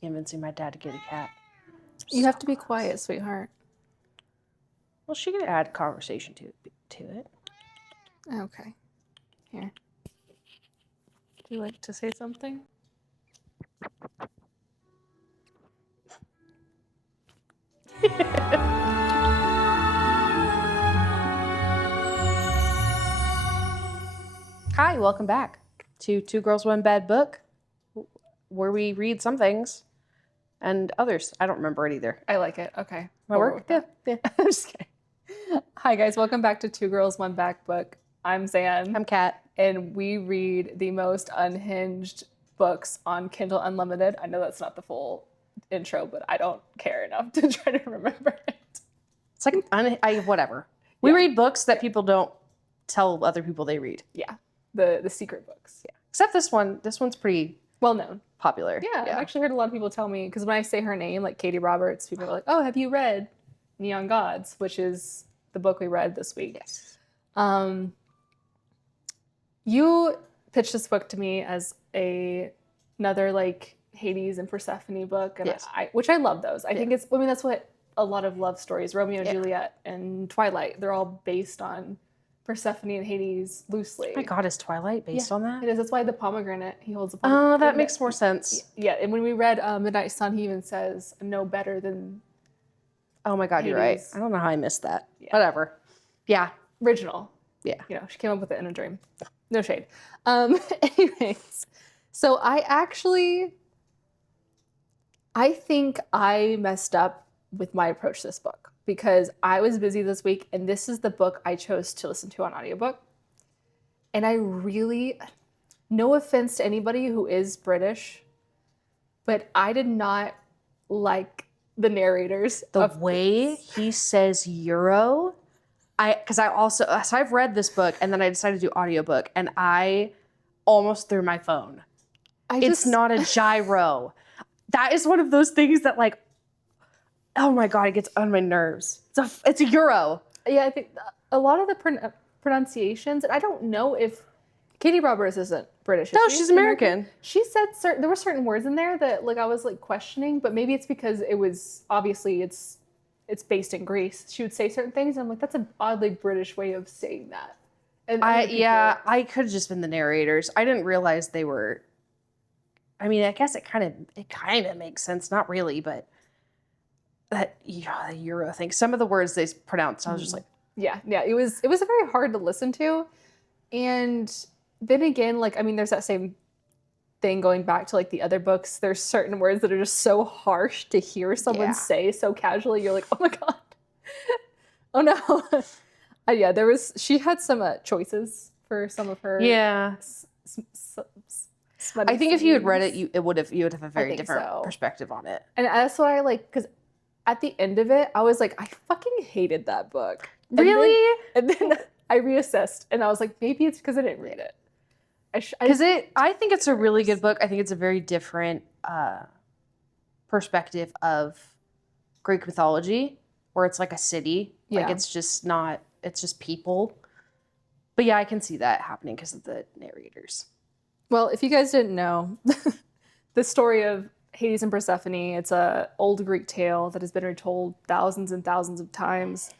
convincing my dad to get a cat. You have to be quiet, sweetheart. Well, she could add conversation to it. Okay. Here. Would you like to say something? Hi, welcome back to Two Girls, One Bad Book, where we read some things and others. I don't remember it either. I like it. Okay. My work? Yeah. I'm just kidding. Hi, guys. Welcome back to Two Girls, One Back Book. I'm Zan. I'm Kat. And we read the most unhinged books on Kindle Unlimited. I know that's not the full intro, but I don't care enough to try to remember it. It's like, whatever. We read books that people don't tell other people they read. Yeah. The secret books. Yeah. Except this one. This one's pretty well known. Popular. Yeah. I've actually heard a lot of people tell me, because when I say her name, like Katee Roberts, people are like, oh, have you read Neon Gods, which is the book we read this week. Yes. You pitched this book to me as another like Hades and Persephone book, and yes. which I love those. I think that's what a lot of love stories, Romeo and Juliet and Twilight, they're all based on Persephone and Hades loosely. Oh my God, is Twilight based on that? It is. That's why the pomegranate, he holds a pomegranate. Oh, that makes more sense. Yeah, and when we read Midnight Sun, he even says, no better than Oh my God, Hades. You're right. I don't know how I missed that. Yeah. Whatever. Yeah. Original. Yeah. You know, she came up with it in a dream. No shade. Anyways, so I think I messed up with my approach to this book because I was busy this week and this is the book I chose to listen to on audiobook. And I really, no offense to anybody who is British, but I did not like the narrators. The way he says Euro, so I've read this book and then I decided to do audiobook and I almost threw my phone. It's not a gyro. That is one of those things that like, oh my God, it gets on my nerves. It's a Euro. Yeah, I think a lot of the pronunciations, and I don't know if Katee Roberts isn't British. No, she's American. She said there were certain words in there that like I was like questioning, but maybe it's because it was obviously it's based in Greece. She would say certain things, and I'm like, that's an oddly British way of saying that. And I could have just been the narrators. I didn't realize they were. I mean, I guess it kind of makes sense. Not really, but that the Euro thing. Some of the words they pronounced, I was just like, yeah. It was very hard to listen to, and then again, like I mean, there's that same thing going back to like the other books. There's certain words that are just so harsh to hear someone say so casually. You're like, oh my God, oh no. She had some choices for some of her. Yeah. I think if you had read it, you would have a very different perspective on it. And that's what I like, because at the end of it, I was like, I fucking hated that book. Really? And then I reassessed, and I was like, maybe it's because I didn't read it. I think it's a really good book. I think it's a very different perspective of Greek mythology, where it's like a city. Yeah. Like it's just people. But yeah, I can see that happening because of the narrators. Well, if you guys didn't know, the story of Hades and Persephone, it's an old Greek tale that has been retold thousands and thousands of times,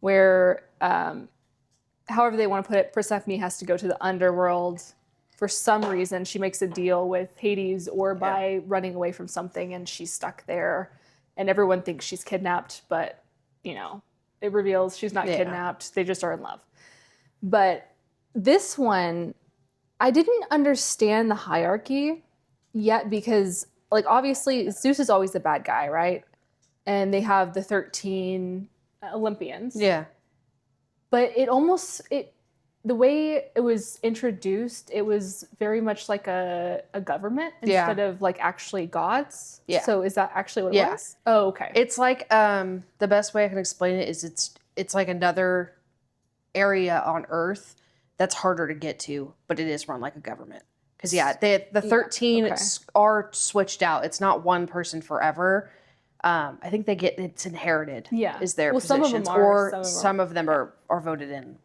where, however they want to put it, Persephone has to go to the underworld. For some reason, she makes a deal with Hades or by running away from something, and she's stuck there. And everyone thinks she's kidnapped, but, it reveals she's not kidnapped. They just are in love. But this one, I didn't understand the hierarchy yet because, like, obviously Zeus is always the bad guy, right? And they have the 13 Olympians. Yeah. But the way it was introduced, it was very much like a government instead of like actually gods. Yeah. So is that actually what it was? Oh, okay. It's like the best way I can explain it is it's like another area on Earth that's harder to get to, but it is run like a government. Because the 13 are switched out. It's not one person forever. I think it's inherited. Yeah, is their positions, some of them are, some of them are voted in.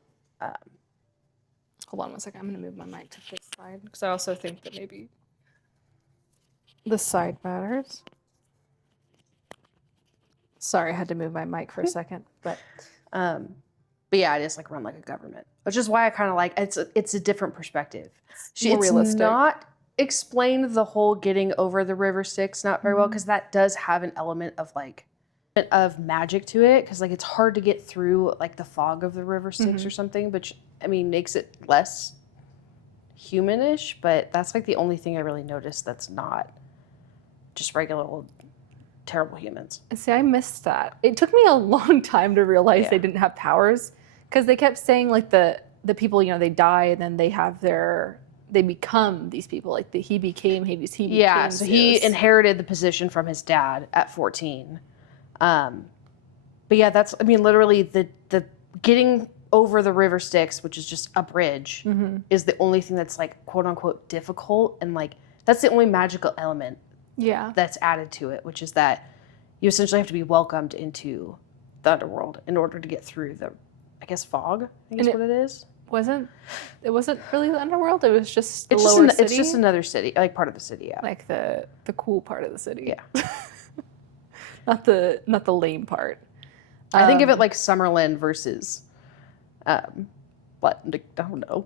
Hold on one second. I'm going to move my mic to this side because I also think that maybe this side matters. Sorry, I had to move my mic for a second. But But yeah, it is like run like a government, which is why I kind of like it's a different perspective. more It's realistic. not explained the whole getting over the river Styx not very well, because that does have an element of like of magic to it, because like it's hard to get through like the fog of the river Styx or something, which I mean makes it less humanish, but that's like the only thing I really noticed that's not just regular old terrible humans. See, I missed that. It took me a long time to realize they didn't have powers, because they kept saying like the people, you know, they die and then they become these people. Like he became Hades. He became So Zeus. he inherited the position from his dad at 14. But yeah, that's, I mean, literally the getting over the river Styx, which is just a bridge, is the only thing that's like quote unquote difficult, and like that's the only magical element that's added to it, which is that you essentially have to be welcomed into the underworld in order to get through the, I guess, fog. I think is what it is. It wasn't really the underworld. It was just the lower city. It's just another city, like part of the city. Yeah, like the cool part of the city. Yeah, not the lame part. I think of it like Summerlin versus, what? I don't know.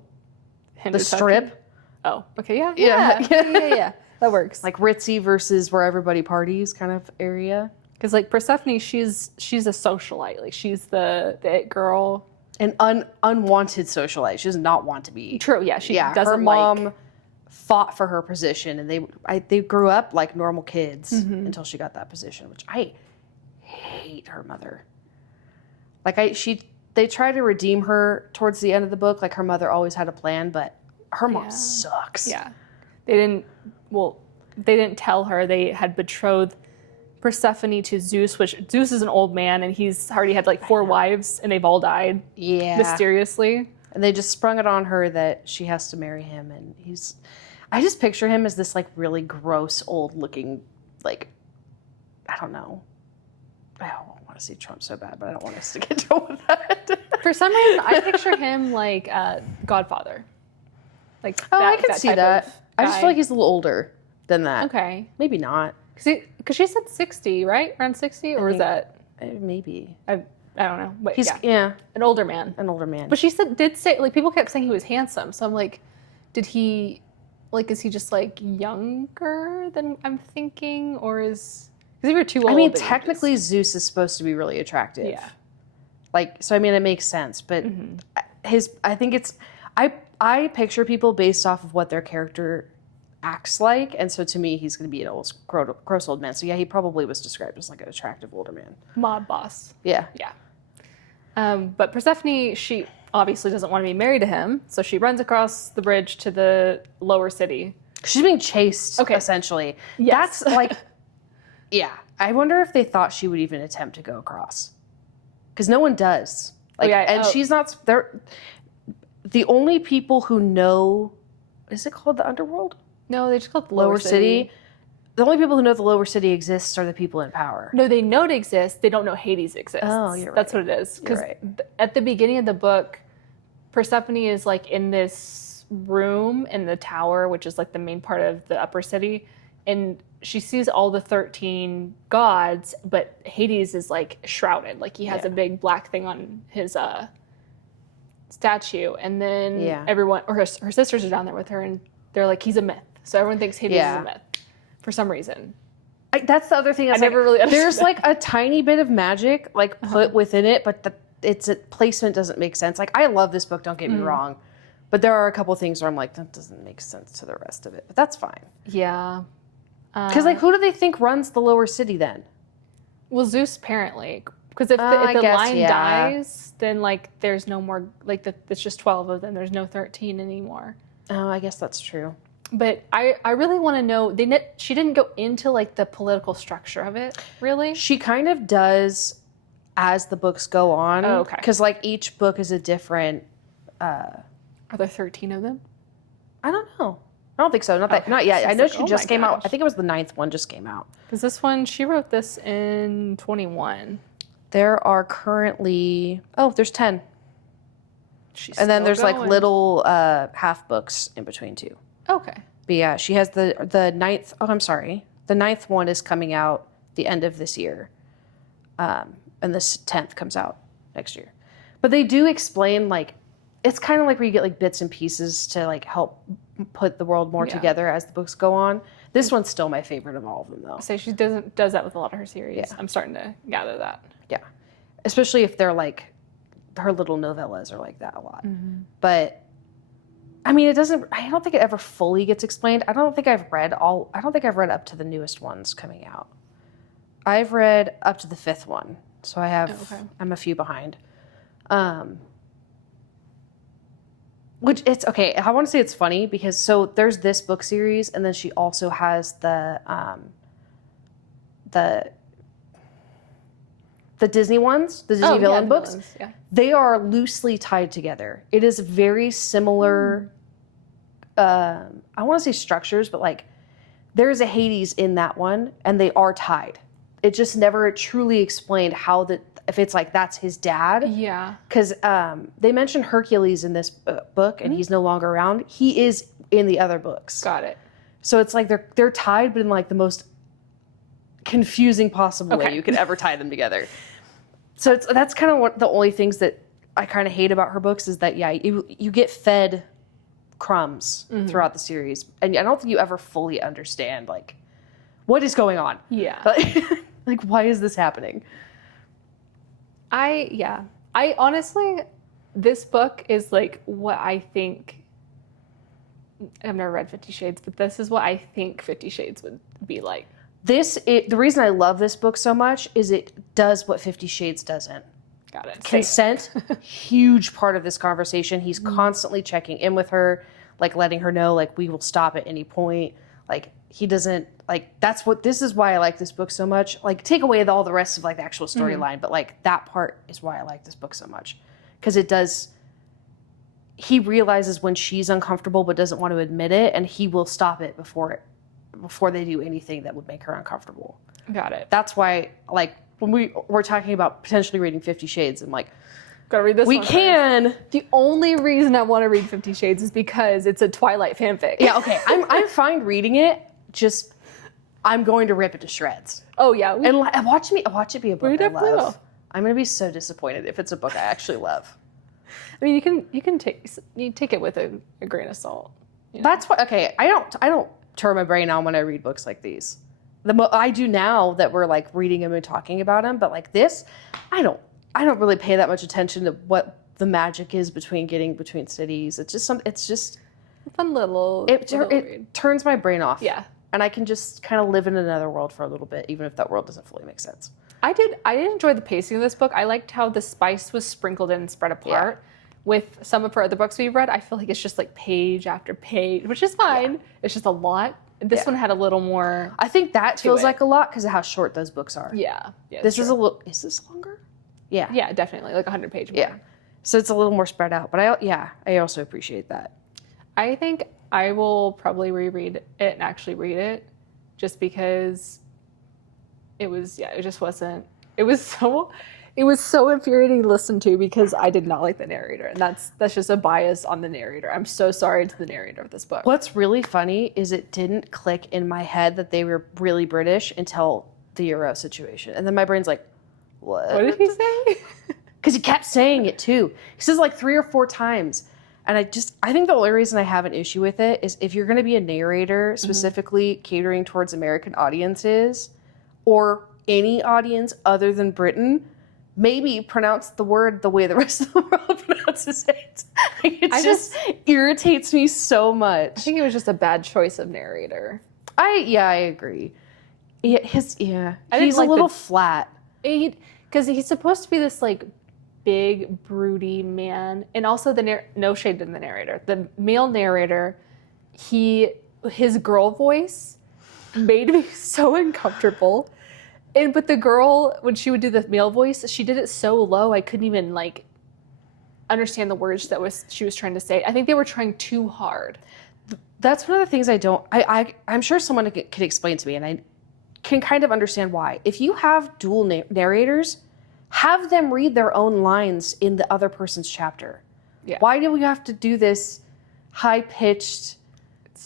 The Strip. Oh, okay, yeah. That works. Like ritzy versus where everybody parties kind of area. Because like Persephone, she's a socialite. Like she's the it girl. An unwanted socialite. She does not want to be. True. Yeah. She doesn't. Her mom fought for her position, and they grew up like normal kids until she got that position, which I hate her mother. Like they try to redeem her towards the end of the book. Like her mother always had a plan, but her mom sucks. Yeah. They didn't tell her they had betrothed Persephone to Zeus, which Zeus is an old man and he's already had like 4 wives and they've all died mysteriously. And they just sprung it on her that she has to marry him, and I just picture him as this like really gross old looking, like, I don't know. I don't want to see Trump so bad, but I don't want us to get to with that. For some reason, I picture him like Godfather. Like I can see that. I just feel like he's a little older than that. Okay. Maybe not. Because she said 60, right? Around 60? Or is that? Maybe. I don't know. But he's, an older man. An older man. But she did say, like, people kept saying he was handsome. So I'm like, is he just, like, younger than I'm thinking? Or is, because if you're too old. I mean, technically Zeus is supposed to be really attractive. Yeah. Like, so I mean, it makes sense. But I think it's, I picture people based off of what their character acts like, and so to me he's going to be an old gross old man. So yeah, he probably was described as like an attractive older man, mob boss. Yeah. But Persephone, she obviously doesn't want to be married to him, so she runs across the bridge to the lower city. She's being chased, essentially. Yes. That's like, yeah, I wonder if they thought she would even attempt to go across, because no one does. Like, she's not there. The only people who know, is it called the underworld? No, they just call it the lower city. The only people who know the lower city exists are the people in power. No, they know it exists. They don't know Hades exists. Oh, you're right. That's what it is. Because at the beginning of the book, Persephone is like in this room in the tower, which is like the main part of the upper city, and she sees all the 13 gods, but Hades is like shrouded. Like he has a big black thing on his statue, and then everyone, or her sisters are down there with her, and they're like, he's a myth. So everyone thinks Hades is a myth for some reason. That's the other thing. I never really understood. There's like a tiny bit of magic like put within it, but its placement doesn't make sense. Like, I love this book, don't get me wrong, but there are a couple things where I'm like, that doesn't make sense to the rest of it. But that's fine. Yeah. Because like, who do they think runs the lower city then? Well, Zeus apparently. Because if the lion dies, then like there's no more, like it's just 12 of them. There's no 13 anymore. Oh, I guess that's true. But I really want to know, she didn't go into like the political structure of it, really? She kind of does as the books go on. Oh, okay. Because like each book is a different... Are there 13 of them? I don't know. I don't think so. Not yet. I know she just came out. I think it was the 9th one just came out. Because this one, she wrote this in 21. There are currently... Oh, there's 10. And then there's like little half books in between too. Okay. But yeah, she has the 9th. Oh, I'm sorry. The 9th one is coming out the end of this year. And this 10th comes out next year. But they do explain, like, it's kind of like where you get like bits and pieces to like help put the world more together as the books go on. This one's still my favorite of all of them, though. So she does that with a lot of her series. Yeah. I'm starting to gather that. Yeah, especially if they're like her little novellas are like that a lot. Mm-hmm. But I mean, I don't think it ever fully gets explained. I don't think I've read up to the newest ones coming out. I've read up to the 5th one. So I'm a few behind. Which it's okay. I want to say it's funny because so there's this book series, and then she also has the Disney ones, the Disney villain books. Villains, yeah. They are loosely tied together. It is very similar. I want to say structures, but like there is a Hades in that one, and they are tied. It just never truly explained how if it's like that's his dad. Yeah. Because they mentioned Hercules in this book, and he's no longer around. He is in the other books. Got it. So it's like they're tied, but in like the most confusing possible way you could ever tie them together. So that's kind of the only things that I kind of hate about her books is that you get fed crumbs throughout the series, and I don't think you ever fully understand like what is going on. Yeah. Like why is this happening? I honestly, this book is like what I think. I've never read 50 Shades, but this is what I think 50 Shades would be like. The reason I love this book so much is it does what 50 Shades doesn't. Got it. Consent, huge part of this conversation. He's constantly checking in with her, like letting her know, like we will stop at any point. Like he doesn't like. This is why I like this book so much. Like take away all the rest of like the actual storyline, but like that part is why I like this book so much because it does. He realizes when she's uncomfortable but doesn't want to admit it, and he will stop it before they do anything that would make her uncomfortable. Got it. That's why, like, when we're talking about potentially reading 50 Shades, I'm like, gotta read this one. We can. First. The only reason I want to read 50 Shades is because it's a Twilight fanfic. Yeah, okay. I'm fine reading it, just I'm going to rip it to shreds. Oh, yeah. And watch it be a book I love. Will. I'm going to be so disappointed if it's a book I actually love. I mean, you can take it with a grain of salt. You know? That's what. Okay, I don't turn my brain on when I read books like these. I do now that we're like reading them and talking about them, but like this, I don't really pay that much attention to what the magic is getting between cities. It's just a fun little. It turns my brain off. Yeah, and I can just kind of live in another world for a little bit, even if that world doesn't fully make sense. I did enjoy the pacing of this book. I liked how the spice was sprinkled in and spread apart. Yeah. With some of her other books we've read, I feel like it's just like page after page, which is fine. Yeah. It's just a lot. This one had a little more. I think that feels like a lot because of how short those books are. Yeah. This is a little. Is this longer? Yeah. Yeah, definitely, like 100 page more. Yeah. So it's a little more spread out, but I also appreciate that. I think I will probably reread it and actually read it, just because it was so infuriating to listen to because I did not like the narrator, and that's just a bias on the narrator. I'm so sorry to the narrator of this book. What's really funny is it didn't click in my head that they were really British until the Euro situation, and then my brain's like, "What? What did he say?" Because he kept saying it too. He says like 3 or 4 times, and I think the only reason I have an issue with it is if you're going to be a narrator, specifically catering towards American audiences or any audience other than Britain. Maybe pronounce the word the way the rest of the world pronounces it. It just irritates me so much. I think it was just a bad choice of narrator. I agree. He's a little flat. Because he's supposed to be this like big, broody man, and also no shade to the narrator. The male narrator, his girl voice made me so uncomfortable. But the girl, when she would do the male voice, she did it so low I couldn't even like understand the words she was trying to say. I think they were trying too hard. That's one of the things I'm sure someone could explain to me, and I can kind of understand why. If you have dual narrators, have them read their own lines in the other person's chapter. Yeah. Why do we have to do this high-pitched,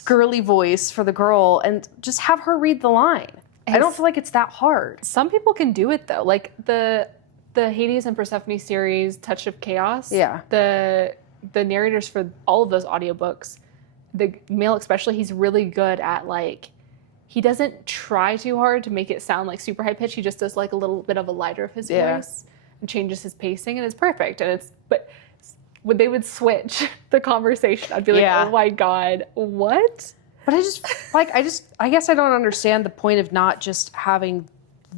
girly voice for the girl and just have her read the line? I don't feel like it's that hard. Some people can do it though. Like the Hades and Persephone series, Touch of Chaos. Yeah. The narrators for all of those audiobooks, the male especially, he's really good at like, he doesn't try too hard to make it sound like super high pitched. He just does like a little bit of a lighter of his voice and changes his pacing, and it's perfect. And but when they would switch the conversation, I'd be like, oh my God, what? But I guess I don't understand the point of not just having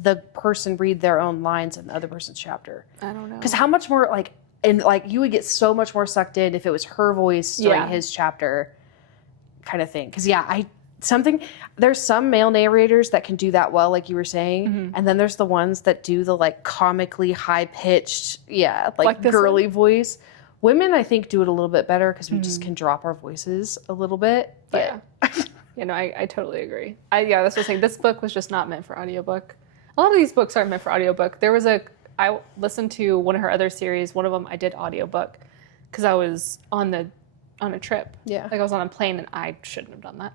the person read their own lines in the other person's chapter. I don't know. Because how much more you would get so much more sucked in if it was her voice during his chapter kind of thing. Because there's some male narrators that can do that well, like you were saying. And then there's the ones that do the like comically high pitched, like girly voice. Women, I think, do it a little bit better because we just can drop our voices a little bit. But I totally agree. That's what I'm saying. This book was just not meant for audiobook. A lot of these books aren't meant for audiobook. I listened to one of her other series. One of them I did audiobook because I was on a trip. Yeah. Like I was on a plane and I shouldn't have done that.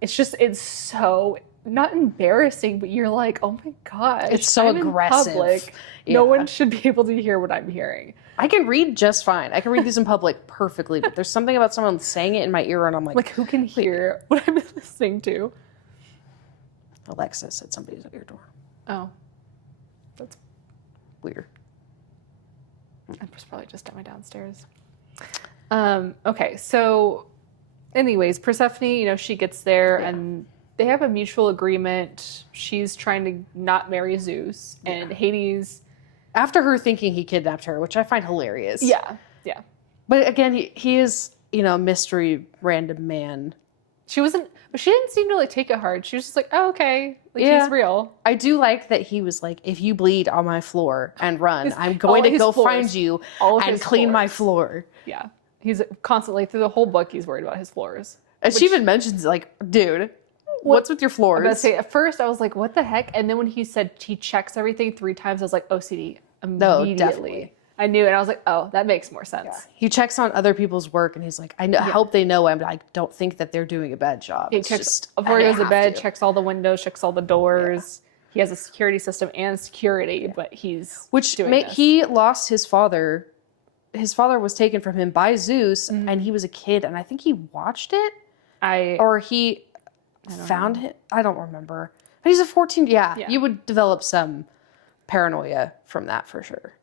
It's so not embarrassing, but you're like, oh my gosh. It's so aggressive. In public. No one should be able to hear what I'm hearing. I can read just fine. I can read these in public perfectly, but there's something about someone saying it in my ear and I'm like, who can hear what I'm listening to? Alexis at somebody's at your door. Oh. That's weird. I was probably just at my downstairs. Okay, so anyways, Persephone, she gets there and they have a mutual agreement. She's trying to not marry Zeus, and Hades... After her thinking he kidnapped her, which I find hilarious. Yeah. But again, he is, a mystery random man. She didn't seem to like take it hard. She was just like, oh, okay. Like, he's real. I do like that he was like, if you bleed on my floor and run, I'm going to go find you and clean my floor. Yeah. He's constantly, through the whole book, he's worried about his floors. And she even mentions, like, dude, what's with your floors? I was about to say, at first I was like, what the heck? And then when he said he checks everything 3 times, I was like, OCD immediately. No, definitely. I knew it. And I was like, oh, that makes more sense. Yeah. He checks on other people's work and he's like, I hope they know I don't think that they're doing a bad job. He checks before he goes to bed, checks all the windows, checks all the doors. Yeah. He has a security system and security, but he's doing this. He lost his father. His father was taken from him by Zeus and he was a kid and I think he watched it. He found him. I don't remember. But he's a 14. Yeah, you would develop some paranoia from that for sure.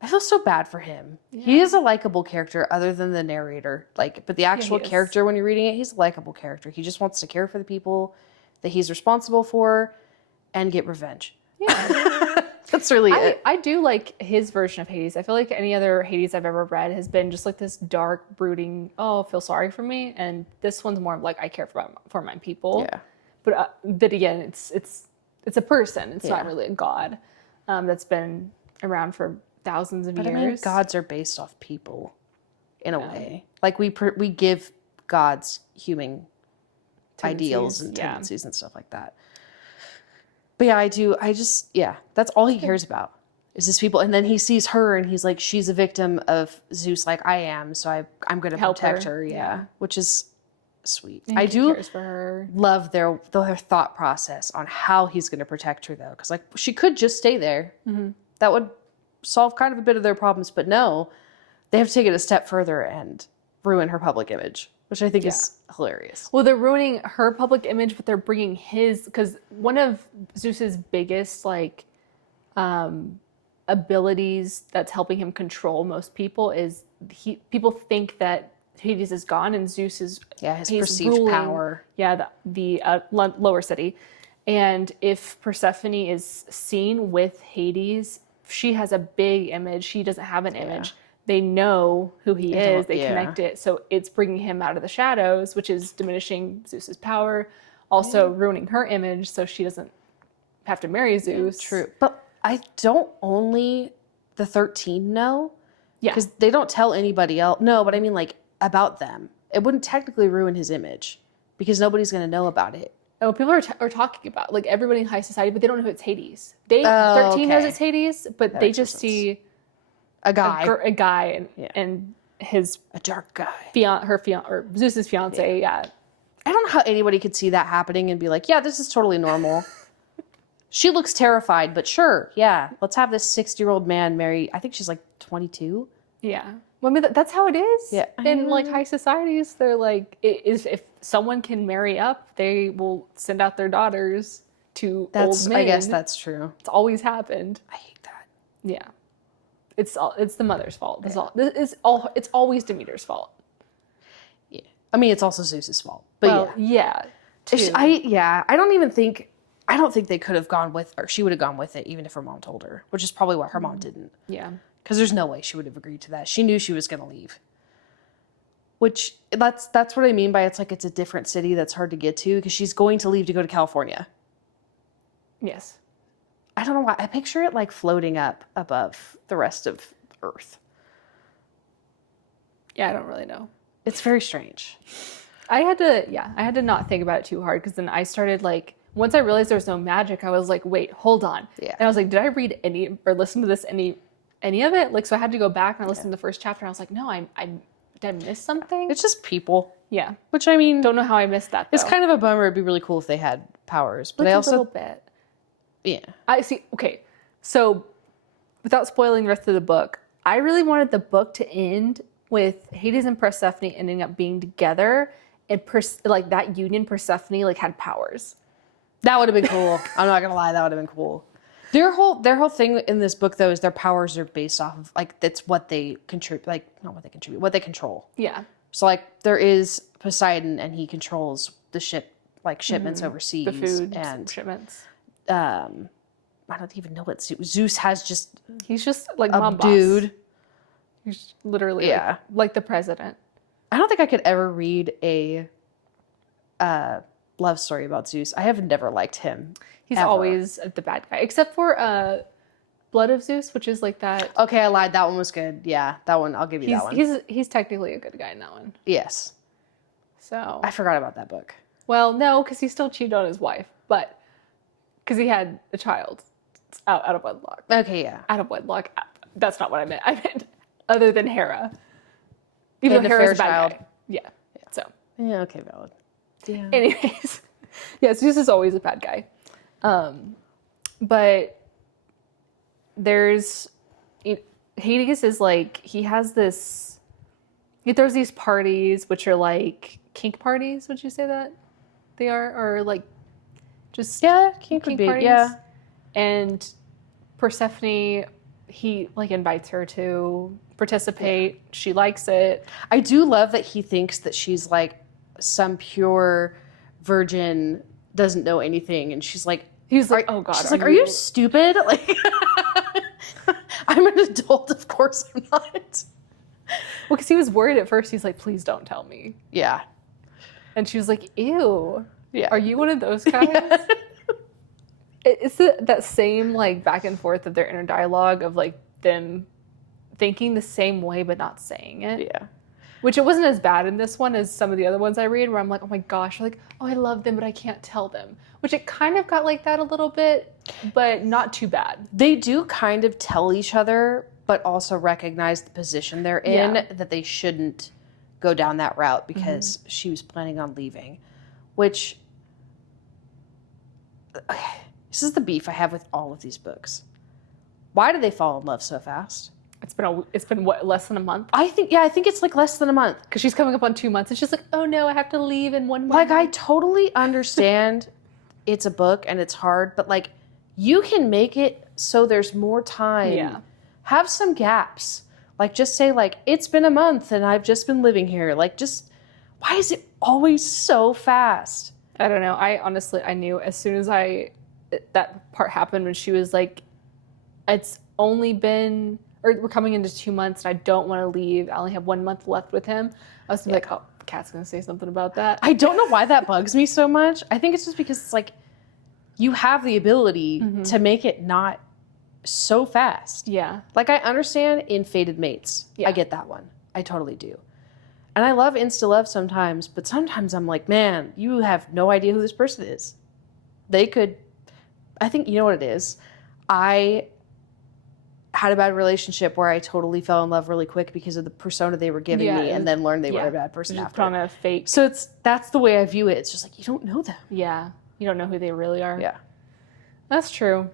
I feel so bad for him. Yeah. He is a likable character other than the narrator. But the actual character when you're reading it, he's a likable character. He just wants to care for the people that he's responsible for and get revenge. Yeah. That's really it. I do like his version of Hades. I feel like any other Hades I've ever read has been just like this dark, brooding, feel sorry for me. And this one's more like, I care for my people. Yeah. But again, it's a person. It's not really a god that's been around for thousands of years. I mean, gods are based off people in a way. Like we give gods human ideals and tendencies and stuff like that. But that's all he cares about is his people. And then he sees her and he's like, she's a victim of Zeus like I am, so I'm going to protect her. Yeah. Which is sweet. And I do cares for her. Love their thought process on how he's going to protect her though. Because she could just stay there. Mm-hmm. That would solve kind of a bit of their problems. But no, they have to take it a step further and ruin her public image, which I think is hilarious. Well, they're ruining her public image, but they're bringing his, because one of Zeus's biggest abilities that's helping him control most people is people think that Hades is gone and Zeus is his perceived power. Yeah, the lower city, and if Persephone is seen with Hades, she has a big image. She doesn't have an image. They know who he is. They connect it. So it's bringing him out of the shadows, which is diminishing Zeus's power, also ruining her image so she doesn't have to marry Zeus. True. But I don't only the 13 know. Yeah. Because they don't tell anybody else. No, but I mean about them. It wouldn't technically ruin his image because nobody's going to know about it. Oh, people are talking about everybody in high society, but they don't know it's Hades. 13 knows it's Hades, but they just see a guy, and his a dark guy, or Zeus's fiance, I don't know how anybody could see that happening and be like, yeah, this is totally normal. She looks terrified, but sure, yeah, let's have this 60-year-old man marry. I think she's like 22. Yeah. Well, I mean, that's how it is. Yeah. In like high societies, they're like, if someone can marry up, they will send out their daughters to old men. I guess that's true. It's always happened. I hate that. Yeah. It's the mother's fault. It's always Demeter's fault. Yeah. I mean, it's also Zeus's fault. But yeah. I don't think they could have gone with, or she would have gone with it even if her mom told her, which is probably why her mom didn't. Yeah. Because there's no way she would have agreed to that. She knew she was going to leave. Which, that's what I mean by it's like it's a different city that's hard to get to, because she's going to leave to go to California. Yes. I don't know why. I picture it like floating up above the rest of Earth. Yeah, I don't really know. It's very strange. I had to not think about it too hard, because then I started like, once I realized there was no magic, I was like, wait, hold on. Yeah. And I was like, did I read any or listen to this any of it? Like, so I had to go back and I listened to the first chapter and I was like, no, did I miss something? It's just people. Yeah. Which, I mean, Don't know how I missed that, though. it's kind of a bummer. It'd be really cool if they had powers. But like I also... a little bit. Yeah. I see. Okay. So without spoiling the rest of the book, I really wanted the book to end with Hades and Persephone ending up being together, and like that union, Persephone like had powers. That would have been cool. I'm not going to lie. That would have been cool. Their whole thing in this book, though, is their powers are based off of, like, that's what they contribute, like, not what they contribute, what they control. Yeah. So, like, there is Poseidon, and he controls the shipments overseas. The food and shipments. I don't even know what Zeus has. Just He's just like a mom boss. dude. He's literally like the president. I don't think I could ever read a love story about Zeus. I have never liked him. He's ever. always the bad guy, except for Blood of Zeus, which is like that. Okay, I lied. That one was good. Yeah, that one. I'll give you that one. He's technically a good guy in that one. Yes. So I forgot about that book. Well, no, because he still cheated on his wife, but because he had a child out of wedlock. Okay, yeah. Out of wedlock. That's not what I meant. I meant other than Hera. Even though Hera's a bad guy. Yeah. So. Yeah. Okay. Valid. Yeah. Anyways, yeah, Zeus is always a bad guy. But Hades is like, he throws these parties, which are like kink parties. Would you say that they are? Or like just kink parties? Yeah. And Persephone, he like invites her to participate. Yeah. She likes it. I do love that he thinks that she's like some pure virgin, doesn't know anything, and she's like, oh god, she's like, are you stupid? Like, I'm an adult, of course I'm not. Well, because he was worried at first. He's like, please don't tell me. Yeah. And she was like, ew. Yeah. Are you one of those guys? Yeah. It's that same like back and forth of their inner dialogue of like them thinking the same way but not saying it. Yeah. Which it wasn't as bad in this one as some of the other ones I read, where I'm like, oh my gosh, like, oh, I love them, but I can't tell them. Which it kind of got like that a little bit, but not too bad. They do kind of tell each other, but also recognize the position they're in, that they shouldn't go down that route because she was planning on leaving. Which, this is the beef I have with all of these books. Why do they fall in love so fast? It's been what, less than a month? I think it's like less than a month. Because she's coming up on 2 months. It's just like, oh no, I have to leave in 1 month. Like, I totally understand it's a book and it's hard, but like, you can make it so there's more time. Yeah. Have some gaps. Like, just say like, it's been a month and I've just been living here. Like, just, why is it always so fast? I don't know. I knew as soon as that part happened when she was like, it's only been, or we're coming into 2 months and I don't want to leave. I only have 1 month left with him. I was like, oh, Kat's going to say something about that. I don't know why that bugs me so much. I think it's just because it's like, you have the ability to make it not so fast. Yeah. Like, I understand in Fated Mates. Yeah. I get that one. I totally do. And I love insta-love sometimes, but sometimes I'm like, man, you have no idea who this person is. They could, I think, you know what it is? I had a bad relationship where I totally fell in love really quick because of the persona they were giving me, and then learned they were a bad person just after. put on a fake. So that's the way I view it. It's just like, you don't know them. Yeah, you don't know who they really are. Yeah. That's true.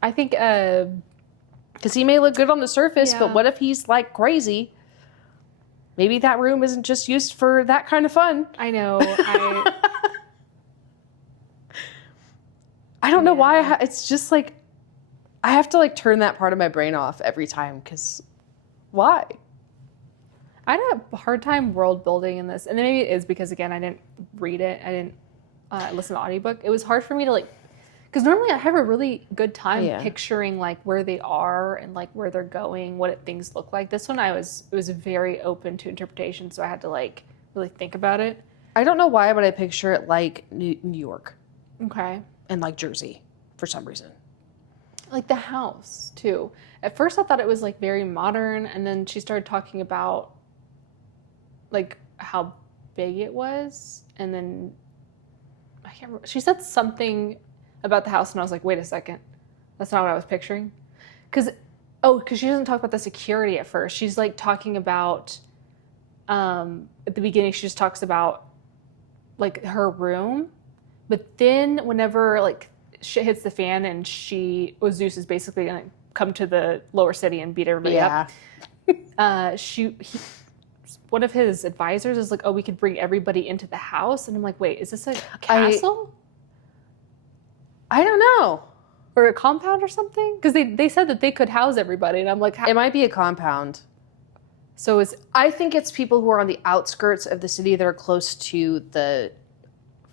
I think because he may look good on the surface, but what if he's like crazy? Maybe that room isn't just used for that kind of fun. I know. I don't know why. It's just like, I have to like turn that part of my brain off every time, because why? I had a hard time world building in this, and then maybe it is because, again, I didn't read it. I didn't listen to the audiobook. It was hard for me to like, because normally I have a really good time picturing like where they are and like where they're going, what things look like. This one it was very open to interpretation, so I had to like really think about it. I don't know why, but I picture it like New York. Okay. And like Jersey for some reason. Like the house too. At first I thought it was like very modern, and then she started talking about like how big it was, and then I can't remember. She said something about the house, and I was like, wait a second, that's not what I was picturing. Because she doesn't talk about the security at first. She's like talking about at the beginning, she just talks about like her room, but then whenever like shit hits the fan and Zeus is basically gonna come to the lower city and beat everybody up. One of his advisors is like, oh, we could bring everybody into the house, and I'm like, wait, is this a castle? I don't know. Or a compound or something? Because they said that they could house everybody, and I'm like, it might be a compound. So I think it's people who are on the outskirts of the city that are close to the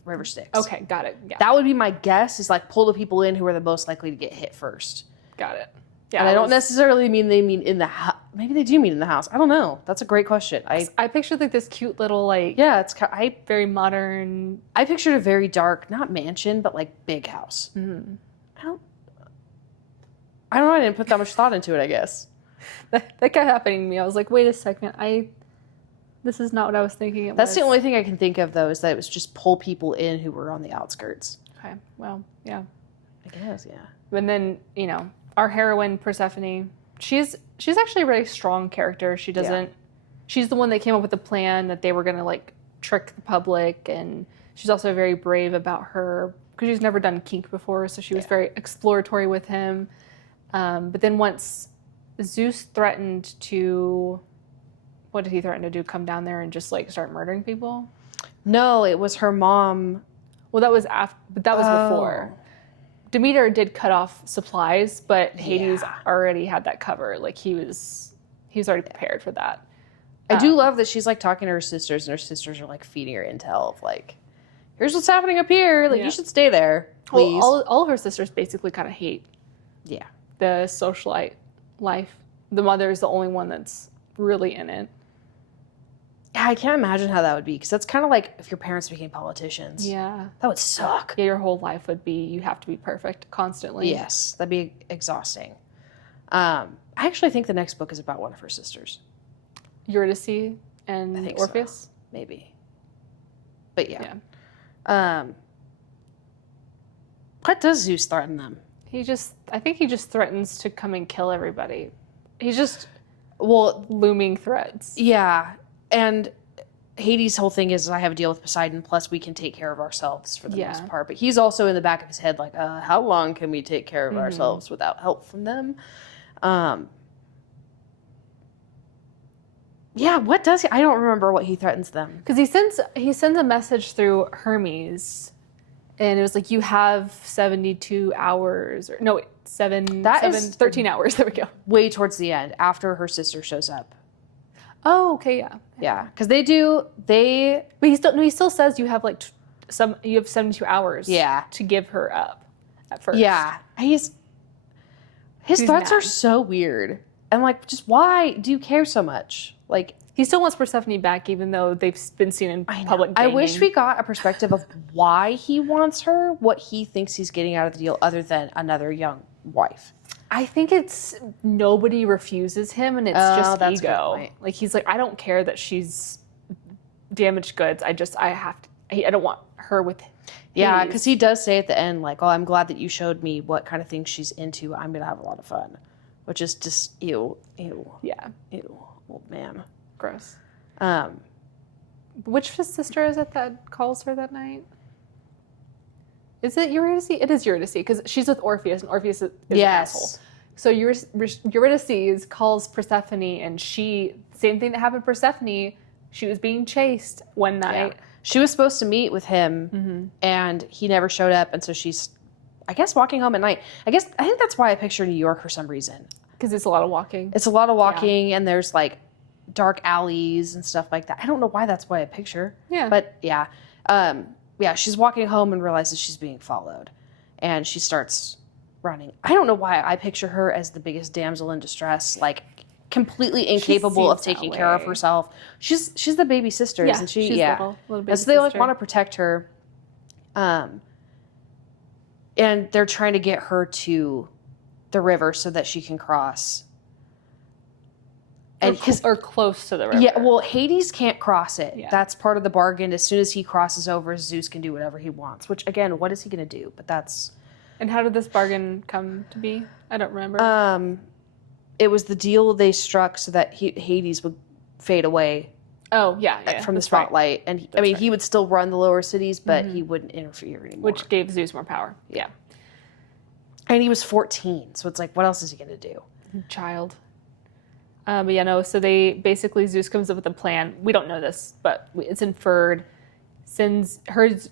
River Styx. Okay, got it. Yeah. That would be my guess, is like pull the people in who are the most likely to get hit first. Got it. Yeah, and I don't necessarily mean they mean in the house. Maybe they do mean in the house. I don't know. That's a great question. I pictured like this cute little like it's very modern. I pictured a very dark, not mansion, but like big house. Mm-hmm. I don't know. I didn't put that much thought into it, I guess. That kept happening to me. I was like, wait a second. This is not what I was thinking. That's the only thing I can think of, though, is that it was just pull people in who were on the outskirts. Okay. Well, yeah. I guess, yeah. And then, our heroine, Persephone, she's actually a very strong character. She doesn't... She's the one that came up with the plan that they were going to, like, trick the public, and she's also very brave about her, because she's never done kink before, so she was very exploratory with him. But then once Zeus threatened to... What did he threaten to do? Come down there and just, like, start murdering people? No, it was her mom. Well, that was after, but that was before. Demeter did cut off supplies, but Hades already had that covered. Like, he was already prepared for that. I do love that she's, like, talking to her sisters, and her sisters are, like, feeding her intel of, like, here's what's happening up here. Like, you should stay there, please. Well, all of her sisters basically kind of hate the socialite life. The mother is the only one that's really in it. Yeah, I can't imagine how that would be, because that's kind of like if your parents became politicians. Yeah. That would suck. Yeah, your whole life would be, you have to be perfect constantly. Yes, that'd be exhausting. I actually think the next book is about one of her sisters. Eurydice and Orpheus? So. Maybe. But yeah. What does Zeus threaten them? I think he just threatens to come and kill everybody. He's just looming threats. Yeah. And Hades' whole thing is, I have a deal with Poseidon, plus we can take care of ourselves for the most part. But he's also in the back of his head like, how long can we take care of ourselves without help from them? What does he? I don't remember what he threatens them. Because he sends a message through Hermes, and it was like, you have 72 hours. 13 hours. There we go. Way towards the end, after her sister shows up. Oh, okay, yeah. Yeah, because but he still says you have like you have 72 hours to give her up at first. Yeah. His threats are so weird. And like, just why do you care so much? Like, he still wants Persephone back, even though they've been seen in public banging. I wish we got a perspective of why he wants her, what he thinks he's getting out of the deal, other than another young wife. I think it's nobody refuses him, and it's just ego. Like, he's like, I don't care that she's damaged goods. I don't want her with him. Yeah, because he does say at the end, like, oh, I'm glad that you showed me what kind of things she's into. I'm going to have a lot of fun. which is just ew. Yeah. Old man. Gross. Um, Which sister is it that calls her that night? Is it Eurydice? It is Eurydice because she's with Orpheus, and Orpheus is an asshole. So Eurydice calls Persephone, and same thing that happened to Persephone. She was being chased one night. Yeah. She was supposed to meet with him, and he never showed up, and so she's, I guess, walking home at night. I think that's why I picture New York for some reason. Because it's a lot of walking. It's a lot of walking, and there's like dark alleys and stuff like that. I don't know why that's why I picture. Yeah. But yeah. She's walking home and realizes she's being followed. And she starts running. I don't know why I picture her as the biggest damsel in distress, like completely incapable of taking care of herself. She's the baby sister, isn't she? She's little baby and so they like sister. want to protect her. And they're trying to get her to the river so that she can cross. And or close to the river. Yeah, well, Hades can't cross it. Yeah. That's part of the bargain. As soon as he crosses over, Zeus can do whatever he wants. Which, again, what is he going to do? But that's... And how did this bargain come to be? I don't remember. It was the deal they struck so that Hades would fade away Oh, yeah. from the That's right. spotlight. And he would still run the lower cities, but he wouldn't interfere anymore. Which gave Zeus more power. Yeah. And he was 14, so it's like, what else is he going to do? Child. So Zeus comes up with a plan. We don't know this, but it's inferred. Sends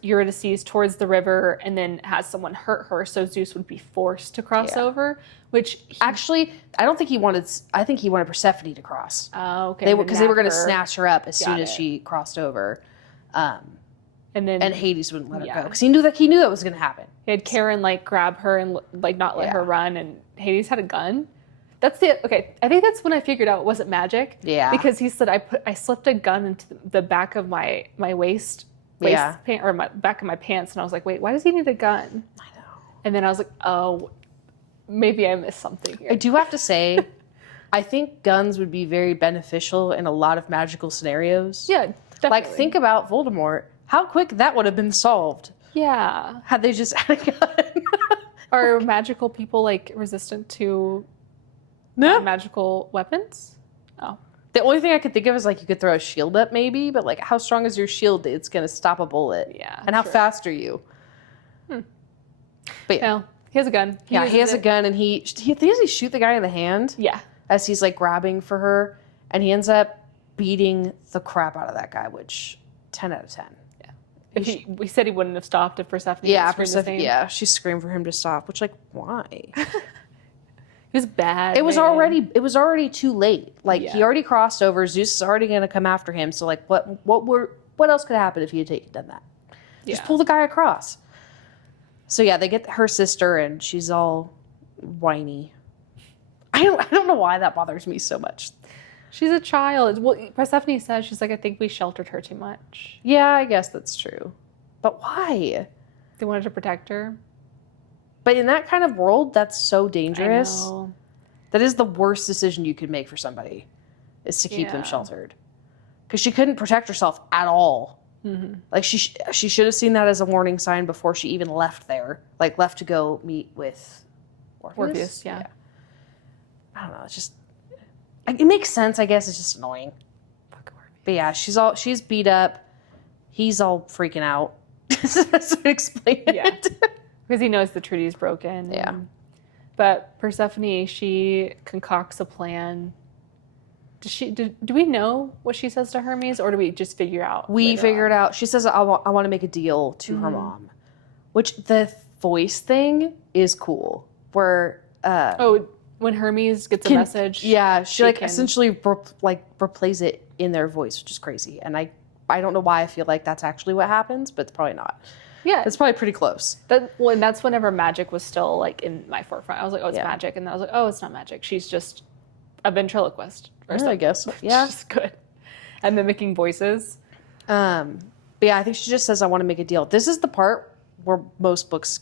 Eurydice towards the river and then has someone hurt her, so Zeus would be forced to cross over. Which actually, I don't think he wanted. I think he wanted Persephone to cross. Oh, okay. Because they were going to snatch her up as soon as she crossed over, and Hades wouldn't let her go because he knew that was going to happen. He had Karen grab her and not let her run, and Hades had a gun. That's okay. I think that's when I figured out it wasn't magic. Yeah. Because he said I slipped a gun into the back of my waist pant or my back of my pants, and I was like, wait, why does he need a gun? I know. And then I was like, oh, maybe I missed something here. I do have to say, I think guns would be very beneficial in a lot of magical scenarios. Yeah, definitely. Like, think about Voldemort. How quick that would have been solved. Yeah. Had they just had a gun. Are magical people resistant to magical weapons? Oh. The only thing I could think of is you could throw a shield up maybe, but how strong is your shield? It's going to stop a bullet. Yeah. And how fast are you? But yeah. No, he has a gun. He has a gun, and does he shoot the guy in the hand? Yeah. As he's grabbing for her, and he ends up beating the crap out of that guy, which 10 out of 10. Yeah. We said he wouldn't have stopped if Persephone screamed his name. Yeah, she screamed for him to stop, which why? It was bad. It was already too late. He already crossed over. Zeus is already going to come after him. So what else could happen if he had done that? Just pull the guy across. So yeah, they get her sister, and she's all whiny. I don't know why that bothers me so much. She's a child. Well, Persephone says she's I think we sheltered her too much. Yeah, I guess that's true. But why? They wanted to protect her. But in that kind of world, that's so dangerous. I know. That is the worst decision you could make for somebody, is to keep them sheltered. Because she couldn't protect herself at all. Mm-hmm. She should have seen that as a warning sign before she even left there. Left to go meet with Orpheus, yeah. I don't know. It's just... It makes sense, I guess. It's just annoying. Fuck Orpheus. But yeah, she's beat up. He's all freaking out. That's to explain it. Because he knows the treaty's broken. Yeah. But Persephone, she concocts a plan. Do we know what she says to Hermes, or do we just figure out? We figure it out. She says, I want to make a deal to her mom. Which the voice thing is cool. Where... when Hermes gets a message. Yeah, she essentially replays it in their voice, which is crazy. And I don't know why I feel like that's actually what happens, but it's probably not. Yeah. It's probably pretty close. And that's whenever magic was still in my forefront. I was like, oh, it's magic. And then I was like, oh, it's not magic. She's just a ventriloquist. Or something. I guess. Yeah. She's good at mimicking voices. But yeah, I think she just says, I want to make a deal. This is the part where most books,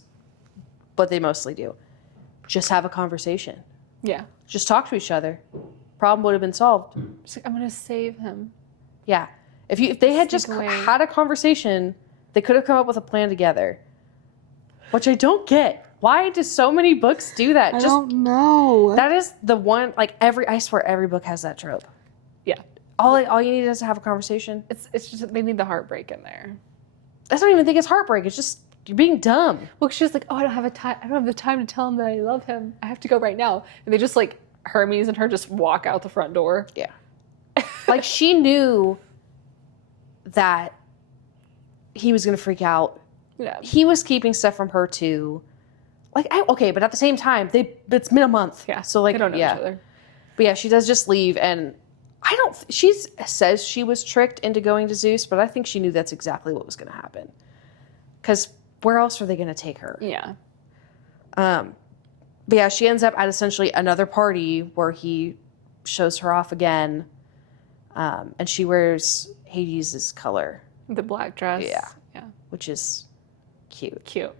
what they mostly do, just have a conversation. Yeah. Just talk to each other. Problem would have been solved. She's like, I'm going to save him. Yeah. If they had just had a conversation, they could have come up with a plan together. Which I don't get. Why do so many books do that? I don't know. That is the one, like, I swear every book has that trope. Yeah. All you need is to have a conversation. It's just, they need the heartbreak in there. I don't even think it's heartbreak. It's just, you're being dumb. Well, she's like, oh, I don't have the time to tell him that I love him. I have to go right now. And they just, like, Hermes and her just walk out the front door. Yeah. Like, she knew that he was going to freak out. Yeah. He was keeping stuff from her, too. Like, okay, but at the same time, it's been a month. Yeah. So, like, they don't know each other. But yeah, she does just leave, and she says she was tricked into going to Zeus, but I think she knew that's exactly what was going to happen. Because where else are they going to take her? Yeah. But yeah, she ends up at essentially another party where he shows her off again, and she wears Hades' color. The black dress. Yeah. Yeah. Which is cute. Cute.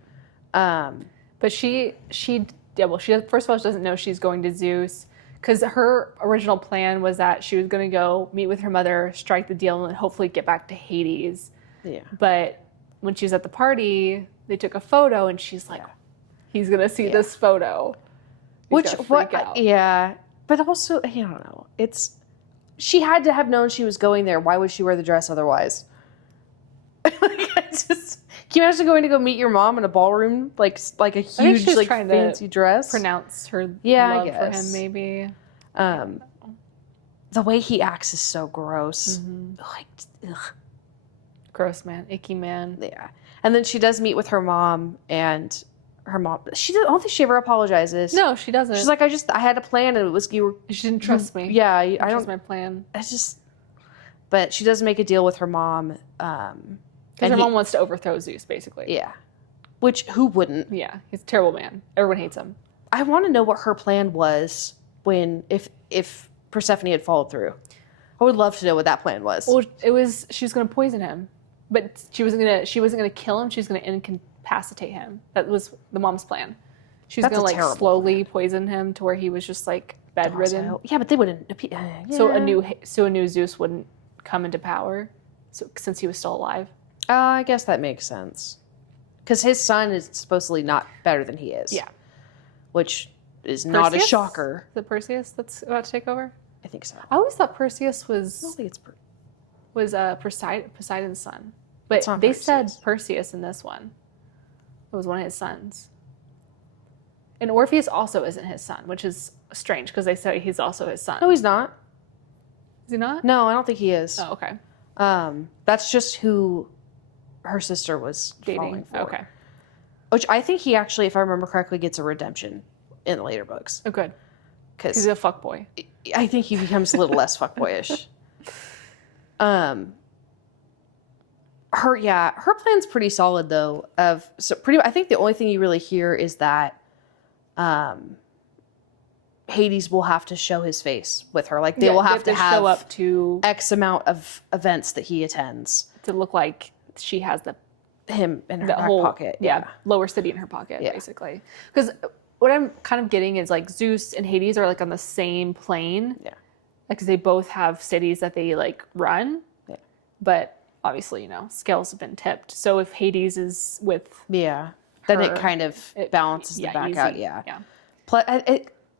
But she first of all, she doesn't know she's going to Zeus, because her original plan was that she was going to go meet with her mother, strike the deal, and hopefully get back to Hades. Yeah. But when she was at the party, they took a photo, and she's like, he's going to see this photo. Yeah. But also, I don't know. She had to have known she was going there. Why would she wear the dress otherwise? Can you imagine going to go meet your mom in a ballroom, like a huge, like, fancy dress? Pronounce her love I guess. for him, maybe. The way he acts is so gross. Mm-hmm. Like, ugh. Gross man, icky man. Yeah. And then she does meet with her mom, and her mom. I don't think she ever apologizes. No, she doesn't. She's like, I had a plan, and it was you were. She didn't trust me. Yeah, I That don't. was my plan. But she does make a deal with her mom. Because her mom wants to overthrow Zeus, basically. Yeah. Which, who wouldn't? Yeah, he's a terrible man. Everyone hates him. I want to know what her plan was if Persephone had followed through. I would love to know what that plan was. Well, she was going to poison him, but she wasn't going to kill him. She was going to incapacitate him. That was the mom's plan. She was going to, like, slowly poison him to where he was just, like, bedridden. Yeah, but they wouldn't. So a new Zeus wouldn't come into power, since he was still alive. I guess that makes sense. Because his son is supposedly not better than he is. Yeah. Which is not a shocker. Is it Perseus that's about to take over? I think so. I always thought Perseus I don't think it's was Poseidon's son. But they said Perseus in this one. It was one of his sons. And Orpheus also isn't his son, which is strange because they say he's also his son. No, he's not. Is he not? No, I don't think he is. Oh, okay. That's just who her sister was Dating. falling for. Okay. Which I think he actually, if I remember correctly, gets a redemption in the later books. Oh, good. Because he's a fuckboy. I think he becomes a little less fuckboyish. Her plan's pretty solid though. I think the only thing you really hear is that Hades will have to show his face with her. Like they will have to show up to X amount of events that he attends to look like she has him in her back pocket. Yeah, lower city in her pocket, basically. Because what I'm kind of getting is like Zeus and Hades are like on the same plane. Yeah. Because they both have cities that they like run. Yeah. But obviously, scales have been tipped. So if Hades is with then it kind of balances the back out. Yeah.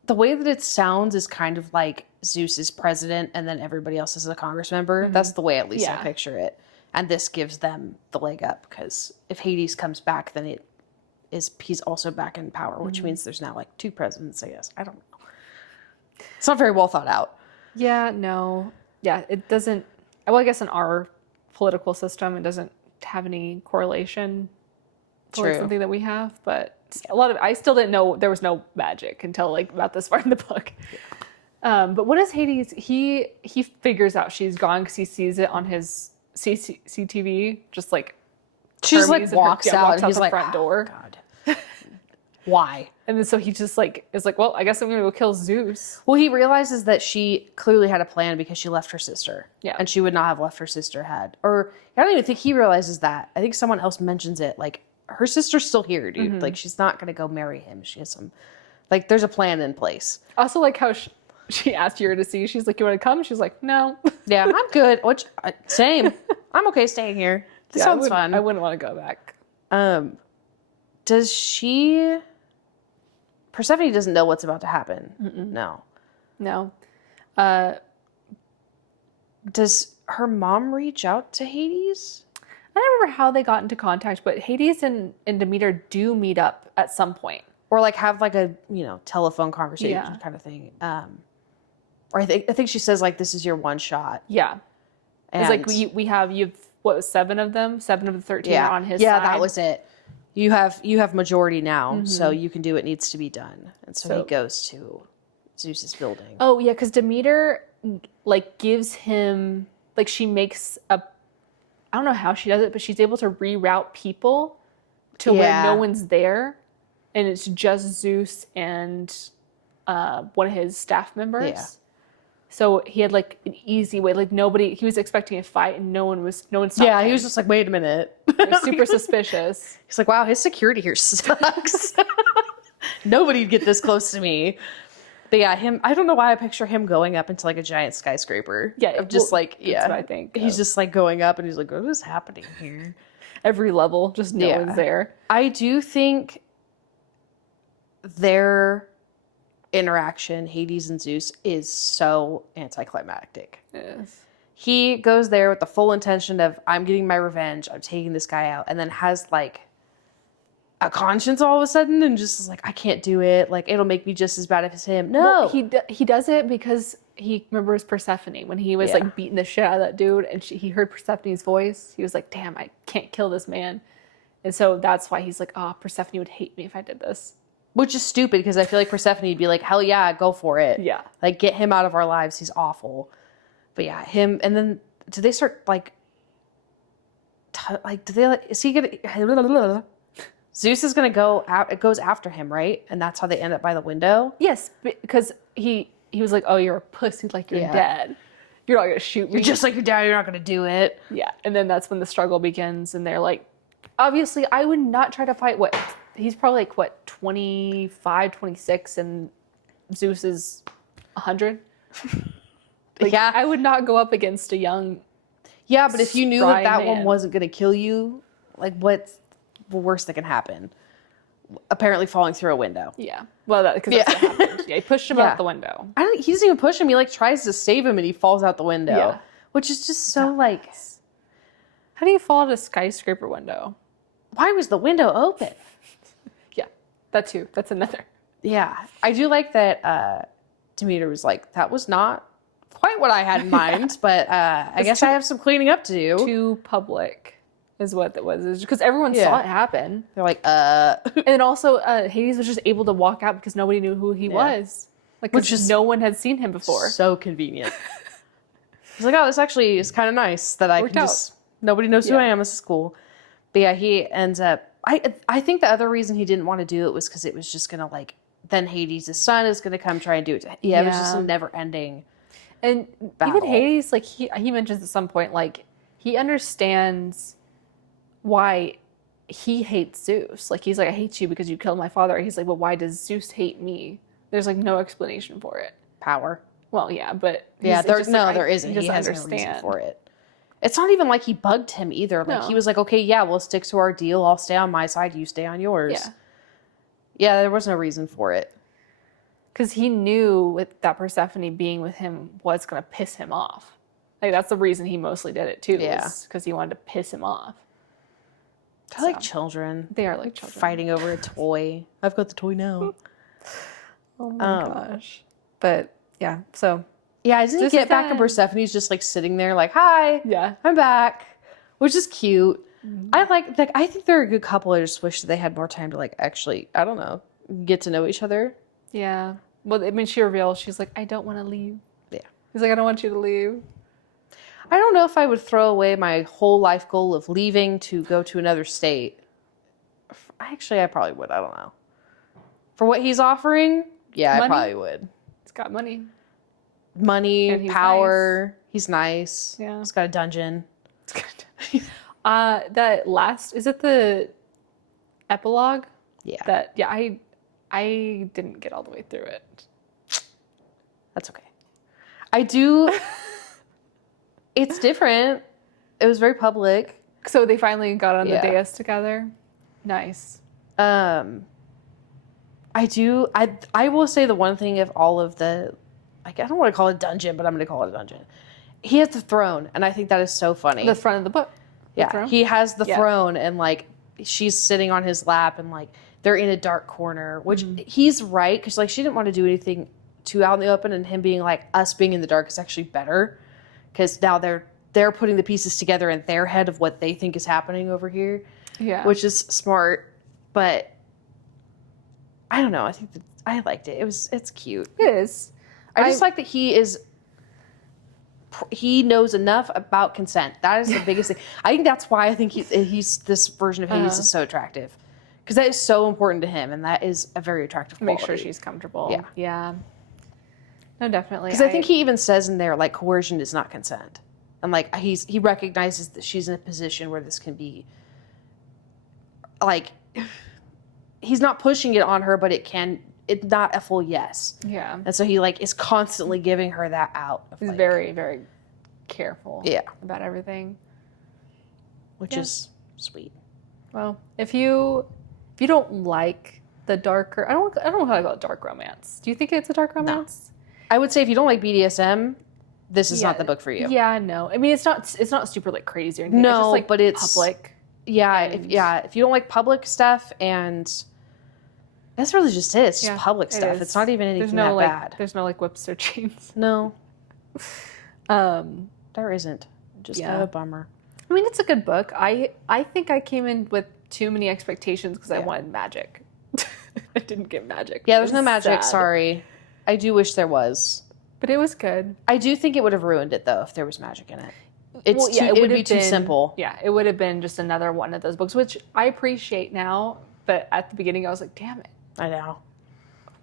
The way that it sounds is kind of like Zeus is president and then everybody else is a Congress member. Mm-hmm. That's the way at least I picture it. And this gives them the leg up because if Hades comes back, then he's also back in power, which means there's now like two presidents, I guess. I don't know. It's not very well thought out. Yeah, no. Yeah, it doesn't. Well, I guess in our political system, it doesn't have any correlation to like something that we have. But I still didn't know there was no magic until like about this far in the book. Yeah. But what is Hades? He figures out she's gone because he sees it on his CCTV, just like she just like walks out and he's the like, front door. God. Why? And then so he just like is like, well, I guess I'm gonna go kill Zeus. Well, he realizes that she clearly had a plan because she left her sister. Yeah. And she would not have left her sister or I don't even think he realizes that. I think someone else mentions it. Like her sister's still here, dude. Mm-hmm. Like she's not gonna go marry him. She has some, like there's a plan in place. Also like how she asked Yura to see. She's like, you want to come? She's like, no. Yeah, I'm good. Same. I'm okay staying here. This sounds fun. I wouldn't want to go back. Does she Persephone doesn't know what's about to happen. No. Does her mom reach out to Hades? I don't remember how they got into contact, but Hades and Demeter do meet up at some point. Or like have like a, telephone conversation kind of thing. Or I think she says like, this is your one shot. Yeah. And it's like you have 7 of them? 7 of the 13 are on his side. Yeah, that was it. You have majority now, so you can do what needs to be done. And so he goes to Zeus's building. Oh, yeah, because Demeter, like, gives him, like, she makes I don't know how she does it, but she's able to reroute people to where no one's there, and it's just Zeus and one of his staff members. Yeah. So he had like an easy way, like he was expecting a fight and no one stopped him. He was just like, wait a minute. It was super suspicious. He's like, wow, his security here sucks. Nobody'd get this close to me. But yeah, him, I don't know why I picture him going up into like a giant skyscraper. Yeah. That's what I think. He's just like going up and he's like, what is happening here? Every level, just no one's there. I do think their interaction, Hades and Zeus, is so anticlimactic. Yes. He goes there with the full intention of, I'm getting my revenge, I'm taking this guy out, and then has like a conscience all of a sudden and just is like, I can't do it, like it'll make me just as bad as him. No. Well, he does it because he remembers Persephone when he was like beating the shit out of that dude, and he heard Persephone's voice. He was like, damn, I can't kill this man. And so that's why he's like, oh, Persephone would hate me if I did this. Which is stupid, because I feel like Persephone would be like, hell yeah, go for it. Yeah. Like, get him out of our lives. He's awful. But yeah, him, and then do they start like, do they like, is he gonna, Zeus is gonna go out, it goes after him, right? And that's how they end up by the window? Yes, because he was like, oh, you're a pussy, like you're dead. You're not gonna shoot me. You're just like your dad, you're not gonna do it. Yeah, and then that's when the struggle begins, and they're like, obviously, I would not try to fight he's probably like, 25, 26, and Zeus is 100? I would not go up against a young... Yeah, but if you knew that one wasn't going to kill you, like, what's the worst that can happen? Apparently falling through a window. Yeah. Well, that's what happened. Yeah, he pushed him out the window. He doesn't even push him. He, like, tries to save him, and he falls out the window. Yeah. Which is just so, like... How do you fall out a skyscraper window? Why was the window open? That too. That's another. Yeah. I do like that Demeter was like, that was not quite what I had in mind, but I guess I have some cleaning up to do. Too public is what it was. Because everyone saw it happen. They're like, And also, Hades was just able to walk out because nobody knew who he was. Like, because no one had seen him before. So convenient. He's like, oh, this actually is kind of nice that I can just, nobody knows who I am. This is cool. But yeah, he ends up, I think the other reason he didn't want to do it was because it was just going to like, then Hades' son is going to come try and do it. It was just a never ending And battle. Even Hades, like he mentions at some point, like he understands why he hates Zeus. Like he's like, I hate you because you killed my father. He's like, well, why does Zeus hate me? There's like no explanation for it. Power. Well, yeah, but there isn't. He has no reason for it. It's not even like he bugged him either. Like he was like, okay, yeah, we'll stick to our deal. I'll stay on my side. You stay on yours. Yeah. Yeah, there was no reason for it. Because he knew with that Persephone being with him was going to piss him off. Like that's the reason he mostly did it too. Yeah. Because he wanted to piss him off. They're like children. They are like children. Fighting over a toy. I've got the toy now. Oh my gosh. But yeah, so. Yeah, doesn't he get back and Persephone's just like sitting there like, hi, I'm back, which is cute. Mm-hmm. I think they're a good couple. I just wish that they had more time to like actually, I don't know, get to know each other. Yeah. Well, I mean, she reveals, she's like, I don't want to leave. Yeah. He's like, I don't want you to leave. I don't know if I would throw away my whole life goal of leaving to go to another state. Actually, I probably would. I don't know. For what he's offering, yeah, I probably would. He's got money. Money, power. Nice. He's nice. Yeah. He's got a dungeon. That last, is it the epilogue? Yeah. I didn't get all the way through it. That's okay. I do. It's different. It was very public. So they finally got on the dais together. Nice. I do. I will say the one thing of all of the, like, I don't want to call it dungeon, but I'm going to call it a dungeon. He has the throne, and I think that is so funny. The front of the book. Yeah, throne? he has the throne, and like she's sitting on his lap, and like they're in a dark corner, which he's right, because like she didn't want to do anything too out in the open, and him being like, us being in the dark is actually better, because now they're putting the pieces together in their head of what they think is happening over here. Yeah, which is smart, but I don't know. I think that I liked it. It's cute. it is. I just like that he knows enough about consent. That is the biggest thing. I think that's why I think he's this version of Hades is so attractive, because that is so important to him, and that is a very attractive quality. Make sure she's comfortable. Yeah. Yeah. No, definitely. Because I think he even says in there, like, coercion is not consent, and like he recognizes that she's in a position where this can be, like, he's not pushing it on her, but it's not a full yes. Yeah. And so he like is constantly giving her that out. He's like, very, very careful. Yeah. About everything. Which is sweet. Well, if you don't like the darker, I don't know how to call it dark romance. Do you think it's a dark romance? No. I would say if you don't like BDSM, this is not the book for you. Yeah, no. I mean, it's not super like crazy or anything. No, it's just, like, but it's public. Yeah, and... if you don't like public stuff, and that's really just it. It's just public stuff. It's not even anything that bad. There's no like whips or chains. No. There isn't. Just kind of a bummer. I mean, it's a good book. I think I came in with too many expectations because I wanted magic. I didn't get magic. Yeah, there's no magic. Sad. Sorry. I do wish there was. But it was good. I do think it would have ruined it, though, if there was magic in it. It would be too simple. Yeah, it would have been just another one of those books, which I appreciate now. But at the beginning, I was like, damn it. I know.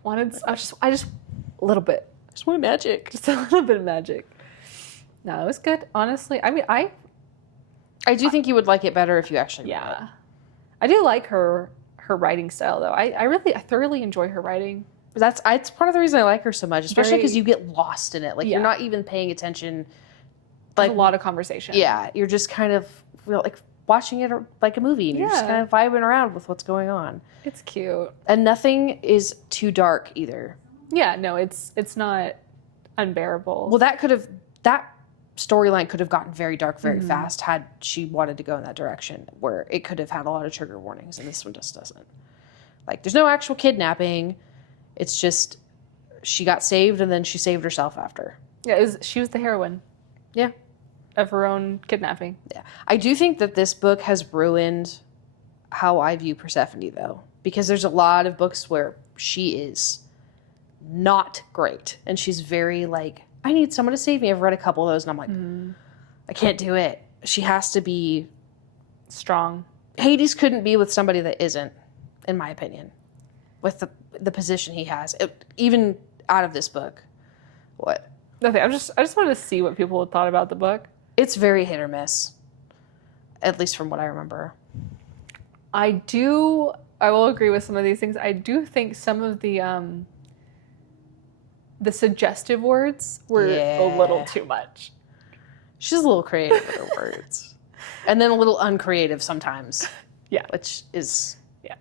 I just a little bit. Just wanted magic. Just a little bit of magic. No, it was good. Honestly, I mean, I do think you would like it better if you actually read it. I do like her writing style, though. I thoroughly enjoy her writing. It's part of the reason I like her so much, especially because you get lost in it. Like, you're not even paying attention. Like, a lot of conversation. Yeah, you're just kind of like watching it like a movie, and you're just kind of vibing around with what's going on. It's cute. And nothing is too dark either. Yeah, no, it's not unbearable. Well, that storyline could have gotten very dark very fast had she wanted to go in that direction, where it could have had a lot of trigger warnings, and this one just doesn't. Like, there's no actual kidnapping. It's just she got saved, and then she saved herself after. Yeah, she was the heroine. Yeah. Of her own kidnapping. Yeah. I do think that this book has ruined how I view Persephone, though, because there's a lot of books where she is not great, and she's very like, I need someone to save me. I've read a couple of those, and I'm like, I can't do it. She has to be strong. Hades couldn't be with somebody that isn't, in my opinion, with the position he has, even out of this book. What? Nothing. I just wanted to see what people thought about the book. It's very hit or miss, at least from what I remember. I will agree with some of these things. I do think some of the suggestive words were a little too much. She's a little creative with her words. And then a little uncreative sometimes. Yeah. Which is... Yeah.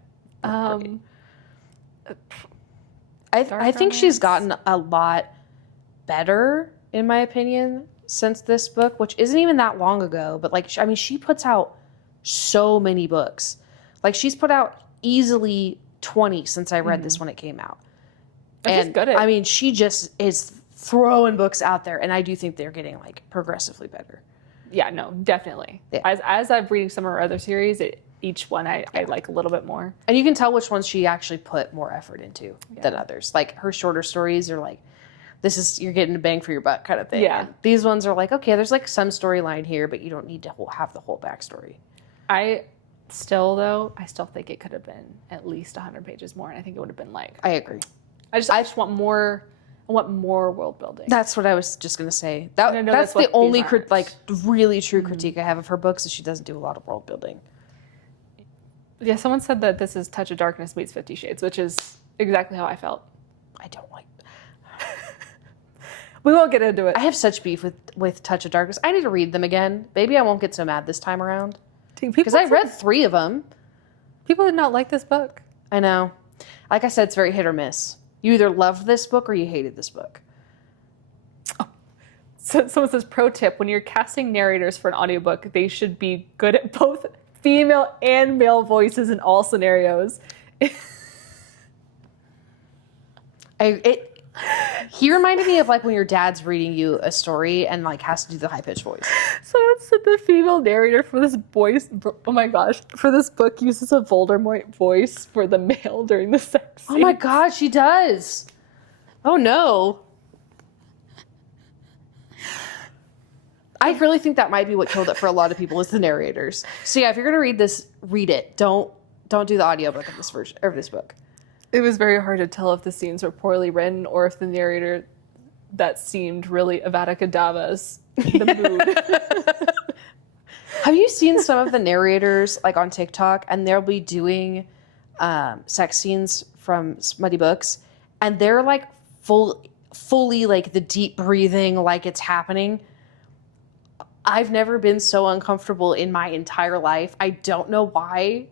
I think she's gotten a lot better, in my opinion, since this book, which isn't even that long ago. But, like, I mean, she puts out so many books. Like, she's put out easily 20 since I read this when it came out. And she's good at it. I mean, she just is throwing books out there, and I do think they're getting, like, progressively better. Yeah, no, definitely. Yeah. As I've reading some of her other series, each one I like a little bit more. And you can tell which ones she actually put more effort into than others. Like, her shorter stories are like, you're getting a bang for your buck kind of thing. Yeah. And these ones are like, okay, there's like some storyline here, but you don't need to have the whole backstory. I still think it could have been at least 100 pages more, and I think it would have been like... I agree. I just want more... I want more world building. That's what I was just going to say. That's the only really true critique I have of her books, is she doesn't do a lot of world building. Yeah, someone said that this is Touch of Darkness meets 50 Shades, which is exactly how I felt. I don't like We won't get into it. I have such beef with Touch of Darkness. I need to read them again. Maybe I won't get so mad this time around. Because I read 3 of them. People did not like this book. I know. Like I said, it's very hit or miss. You either loved this book or you hated this book. So someone says, pro tip, when you're casting narrators for an audiobook, they should be good at both female and male voices in all scenarios. He reminded me of like when your dad's reading you a story and like has to do the high-pitched voice. Someone said the female narrator for this oh my gosh, for this book uses a Voldemort voice for the male during the sex scene. Oh my god, she does. Oh no. I really think that might be what killed it for a lot of people is the narrators. So yeah, if you're gonna read this, read it. Don't do the audiobook of this version of this book. It was very hard to tell if the scenes were poorly written or if the narrator that seemed really Avada Kedavra's in the mood. Have you seen some of the narrators like on TikTok and they'll be doing sex scenes from smutty books and they're like fully like the deep breathing like it's happening. I've never been so uncomfortable in my entire life. I don't know why.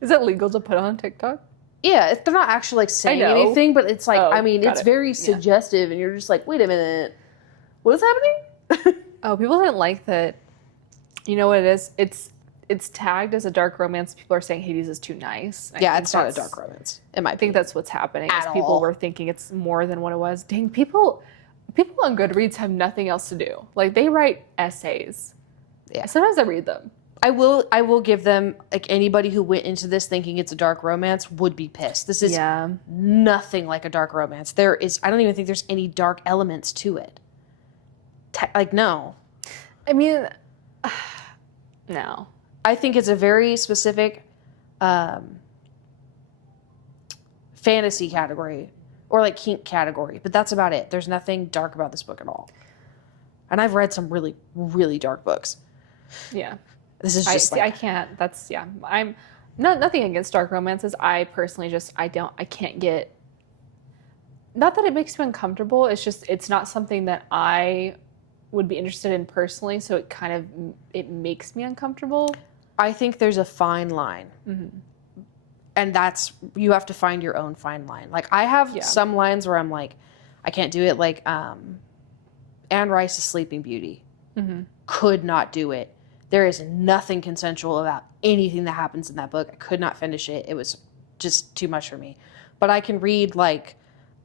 Is it legal to put on TikTok? Yeah, they're not actually like saying anything, but it's like, it's very suggestive, and you're just like, wait a minute, what is happening? Oh, people didn't like that. You know what it is? It's tagged as a dark romance. People are saying Hades is too nice. Yeah, it's not a dark romance. I think that's what's happening. People were thinking it's more than what it was. Dang, people on Goodreads have nothing else to do. Like they write essays. Yeah, sometimes I read them. I will give them, like, anybody who went into this thinking it's a dark romance would be pissed. This is nothing like a dark romance. I don't even think there's any dark elements to it. No. I mean, no. I think it's a very specific fantasy category or like kink category, but that's about it. There's nothing dark about this book at all. And I've read some really, really dark books. Yeah. This is just I can't. I'm nothing against dark romances. I personally I can't get. Not that it makes me uncomfortable. It's just it's not something that I would be interested in personally. So it makes me uncomfortable. I think there's a fine line, and you have to find your own fine line. Like I have some lines where I'm like, I can't do it. Like Anne Rice's Sleeping Beauty, could not do it. There is nothing consensual about anything that happens in that book. I could not finish it. It was just too much for me. But I can read like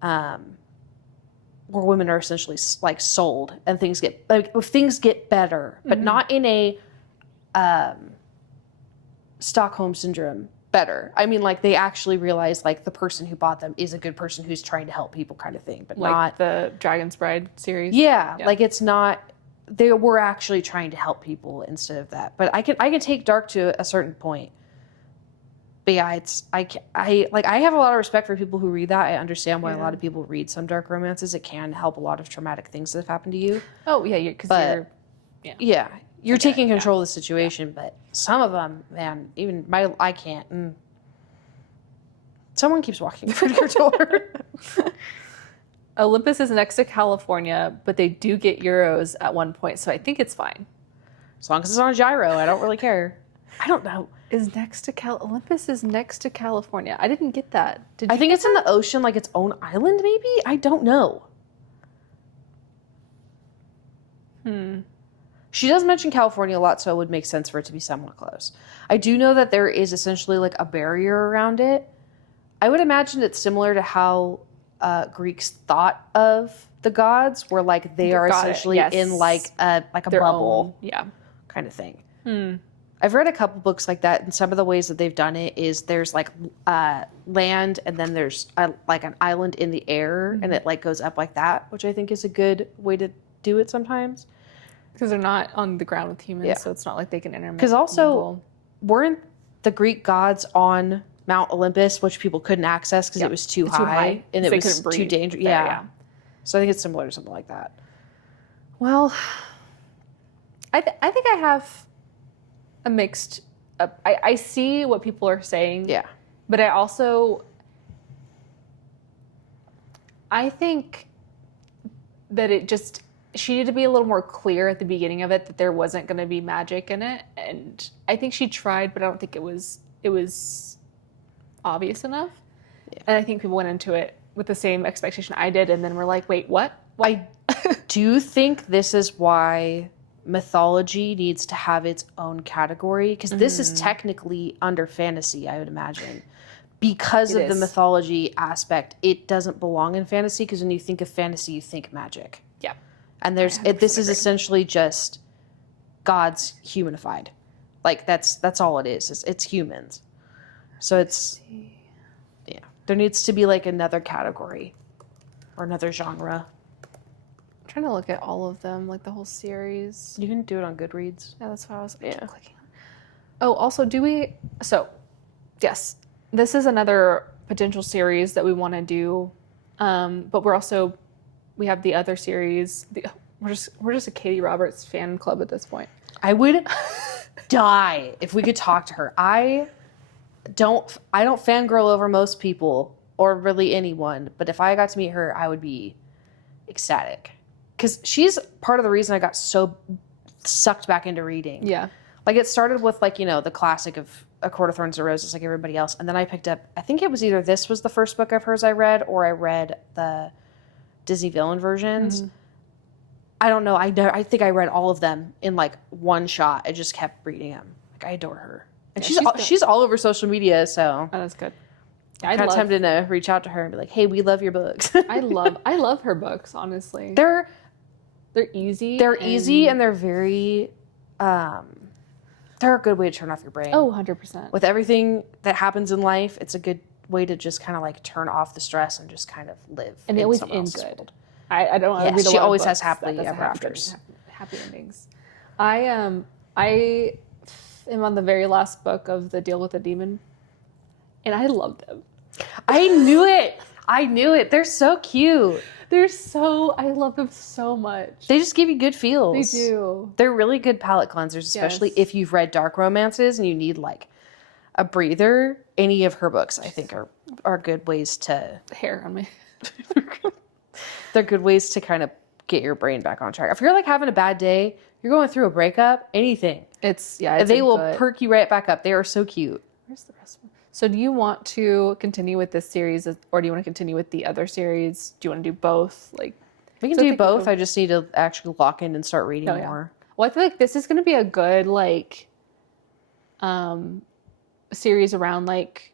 where women are essentially like sold and things get better, but not in a Stockholm syndrome better. I mean, like they actually realize like the person who bought them is a good person who's trying to help people kind of thing, but like not the Dragon's Bride series. Yeah, like it's not. They were actually trying to help people instead of that. But I can take dark to a certain point. But yeah, I have a lot of respect for people who read that. I understand why a lot of people read some dark romances. It can help a lot of traumatic things that have happened to you. Oh yeah, you're taking control of the situation. Yeah. But some of them, man, even I can't. Someone keeps walking in front of your door. Olympus is next to California, but they do get euros at one point, so I think it's fine. As long as it's on a gyro, I don't really care. I don't know. Olympus is next to California. I didn't get that. I think it's in the ocean, like its own island, maybe? I don't know. She does mention California a lot, so it would make sense for it to be somewhat close. I do know that there is essentially like a barrier around it. I would imagine it's similar to how Greeks thought of the gods, where like they are essentially in like a bubble, kind of thing. I've read a couple books like that, and some of the ways that they've done it is there's like land, and then there's like an island in the air, and it like goes up like that, which I think is a good way to do it sometimes. Because they're not on the ground with humans, so it's not like they can intermingle. Because also, weren't the Greek gods on Mount Olympus, which people couldn't access because it was too high and it was too dangerous. Yeah. So I think it's similar to something like that. Well, I think I have a mixed. I see what people are saying. Yeah. But I think that she needed to be a little more clear at the beginning of it that there wasn't going to be magic in it, and I think she tried, but I don't think it was obvious enough. And I think people went into it with the same expectation I did, and then we're like, wait, what? I do think this is why mythology needs to have its own category, because this is technically under fantasy, I would imagine. Because of the mythology aspect, it doesn't belong in fantasy, because when you think of fantasy, you think magic. Yeah. And this is essentially just gods humanified. Like, that's all it is. It's humans. So it's, yeah. There needs to be, like, another category or another genre. I'm trying to look at all of them, like the whole series. You can do it on Goodreads. Yeah, that's what I was clicking on. Oh, also, yes, this is another potential series that we want to do, but we have the other series. We're just a Katee Roberts fan club at this point. I would die if we could talk to her. I don't fangirl over most people or really anyone, but if I got to meet her, I would be ecstatic. Because she's part of the reason I got so sucked back into reading. Yeah. Like, it started with, like, the classic of A Court of Thorns and Roses, like everybody else. And then I picked up, I think it was either this was the first book of hers I read, or I read the Disney villain versions. Mm-hmm. I don't know. I think I read all of them in, like, one shot. I just kept reading them. Like, I adore her. And she's all over social media, so. Oh, that's good. Yeah, I'm kind of tempted to reach out to her and be like, hey, we love your books. I love her books, honestly. They're easy. They're easy, and they're very, they're a good way to turn off your brain. Oh, 100%. With everything that happens in life, it's a good way to just kind of, like, turn off the stress and just kind of live. And it always ends good. World. I don't read a lot she always of has happily ever afters. Happy endings. I am on the very last book of The Deal with the Demon, and I love them. I knew it. They're so cute. I love them so much. They just give you good feels. They do. They're really good palate cleansers, especially if you've read dark romances and you need, like, a breather. Any of her books, I think, are good ways to... Hair on me. They're good ways to kind of get your brain back on track. If you're, like, having a bad day, you're going through a breakup, anything. They will perk you right back up. They are so cute. Where's the rest of them? So do you want to continue with this series, or do you want to continue with the other series? Do you want to do both? Like, we can do both. I just need to actually lock in and start reading more. Well, I feel like this is going to be a good, like, series around, like,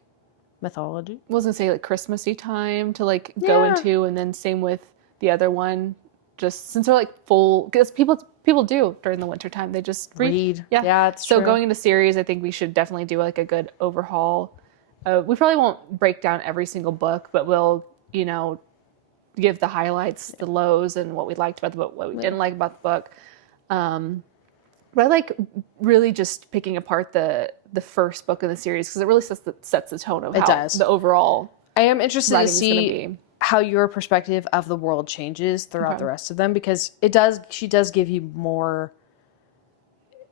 mythology. I was going to say, like, Christmassy time to, like, go into, and then same with the other one. Just since they're, like, full, because people do during the winter time. They just read. Yeah, it's true. So going into series, I think we should definitely do, like, a good overhaul. We probably won't break down every single book, but we'll, give the highlights, the lows, and what we liked about the book, what we didn't like about the book. But I like really just picking apart the first book of the series, because it really sets the tone of the overall. I am interested to see how your perspective of the world changes throughout the rest of them, because she does give you more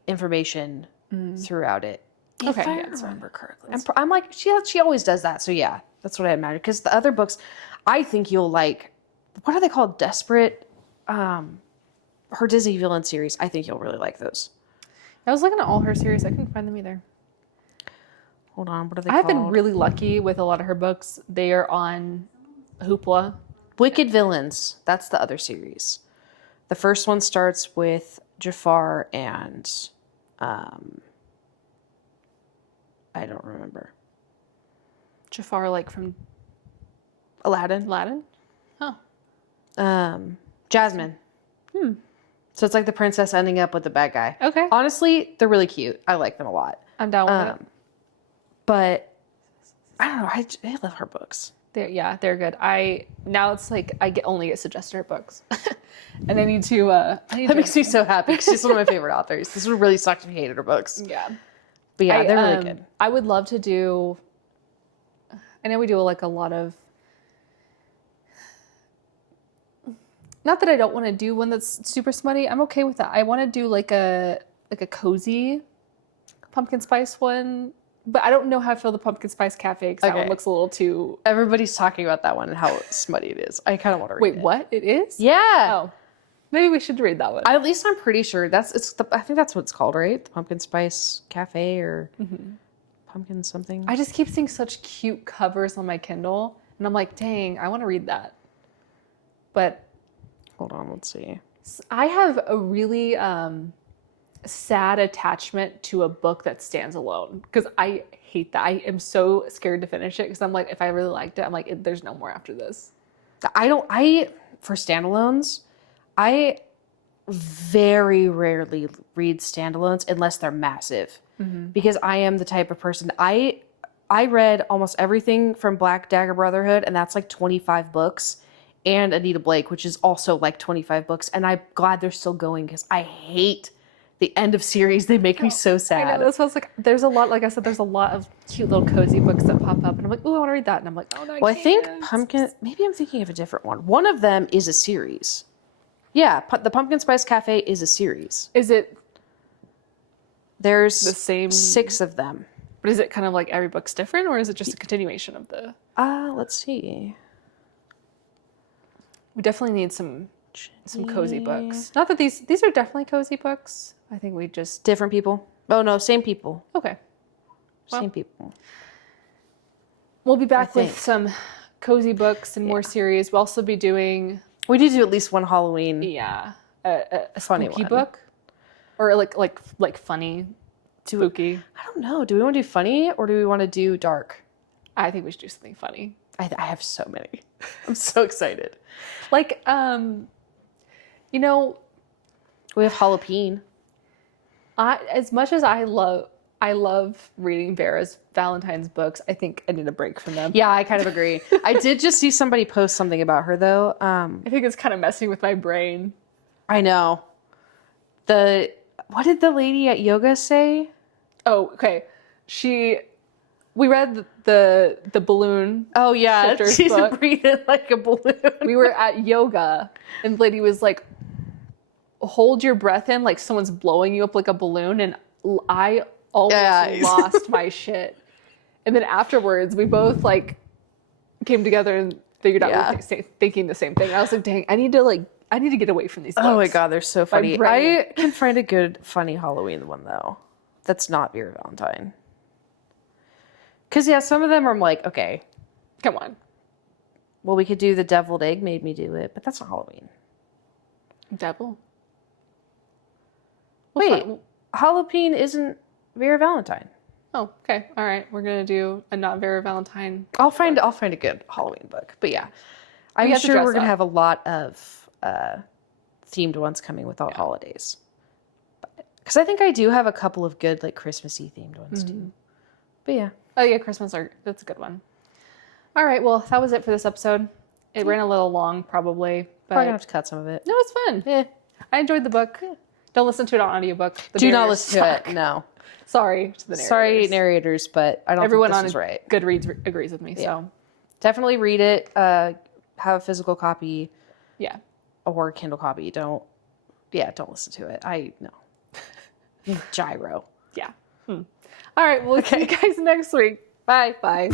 information throughout it. If I remember correctly. I'm like, she always does that. So yeah, that's what I imagine. Because the other books, I think you'll like, what are they called? Desperate? Her Disney villain series. I think you'll really like those. I was looking at all her series. I couldn't find them either. Hold on. What are they called? I've been really lucky with a lot of her books. They are on Hoopla. Wicked Villains. That's the other series. The first one starts with Jafar and... I don't remember. Jafar, like from Aladdin? Huh. Jasmine. So it's like the princess ending up with the bad guy. Okay. Honestly, they're really cute. I like them a lot. I'm down with it. But I don't know. I love her books. They're good. Now it's like I only get suggested her books, and I need to. That makes me so happy. She's one of my favorite authors. This would really suck if you hated her books. Yeah. But yeah, they're really good. I would love to do. I know we do like a lot of. Not that I don't want to do one that's super smutty. I'm okay with that. I want to do like a cozy pumpkin spice one, but I don't know how I feel the pumpkin spice cafe, because that one looks a little too. Everybody's talking about that one and how smutty it is. I kind of want to read it. Wait, what? It is? Yeah. Oh, maybe we should read that one. At least I'm pretty sure I think that's what it's called, right? The Pumpkin Spice Cafe or pumpkin something. I just keep seeing such cute covers on my Kindle, and I'm like, dang, I want to read that. But hold on, let's see. I have a really sad attachment to a book that stands alone because I hate that. I am so scared to finish it because I'm like, if I really liked it, I'm like, there's no more after this. For standalones, I very rarely read standalones unless they're massive, because I am the type of person. I read almost everything from Black Dagger Brotherhood, and that's like 25 books, and Anita Blake, which is also like 25 books, and I'm glad they're still going because I hate the end of series. They make me so sad. I know, that's what I was like, there's a lot, like I said, there's a lot of cute little cozy books that pop up, and I'm like, oh, I want to read that, and I'm like, oh no, I think maybe I'm thinking of a different one. One of them is a series. Yeah, the Pumpkin Spice Cafe is a series. Is it There's the same 6 of them. But is it kind of like every book's different, or is it just a continuation of the? Let's see. We definitely need some cozy books. Not that these are definitely cozy books. I think we just Different people. Oh no, same people. okay. Same people. We'll be back with some cozy books and more series. We'll also be doing. We need to do at least one Halloween. Yeah, a funny spooky one. book, or like funny, spooky. I don't know. Do we want to do funny or do we want to do dark? I think we should do something funny. I have so many. I'm so excited. Like, you know, We have Halloween. as much as I love reading Vera's Valentine's books, I think I need a break from them. Yeah, I kind of agree. I did just see somebody post something about her though. I think it's kind of messing with my brain. I know. What did the lady at yoga say? Oh, okay. We read the balloon. Oh yeah, Shifter's she's book. breathing like a balloon. We were at yoga, and the lady was like, "Hold your breath in, like someone's blowing you up like a balloon." And I almost lost my shit. And then afterwards, we both like came together and figured out we were thinking the same thing. I was like, "Dang, I need to get away from these books." Oh my god, they're so funny. brain. I can find a good, funny Halloween one though. That's not Vera Valentine. Because yeah, some of them are like, okay, Come on, well, we could do the deviled egg made me do it, but that's not Halloween. devil. Wait, Halloween isn't Vera Valentine. Oh, okay, all right. We're gonna do a not Vera Valentine. I'll find a good Halloween book. But yeah, I'm have to sure dress we're gonna up. have a lot of themed ones coming with all holidays. Because I think I do have a couple of good like Christmassy themed ones too. But yeah. Oh yeah, Christmas art. That's a good one. All right, well, that was it for this episode. It ran a little long, probably. But Probably gonna have to cut some of it. no, it's fun. Yeah. I enjoyed the book. Don't listen to it on audiobook. The Do not narrators listen to suck. it. No. Sorry to the narrators. Sorry, narrators, but I don't Everyone think on this is right. Goodreads agrees with me. So Definitely read it. Have a physical copy yeah. or a Kindle copy. Don't listen to it. Gyro. Yeah. All right, we'll see you guys next week. Bye. Bye.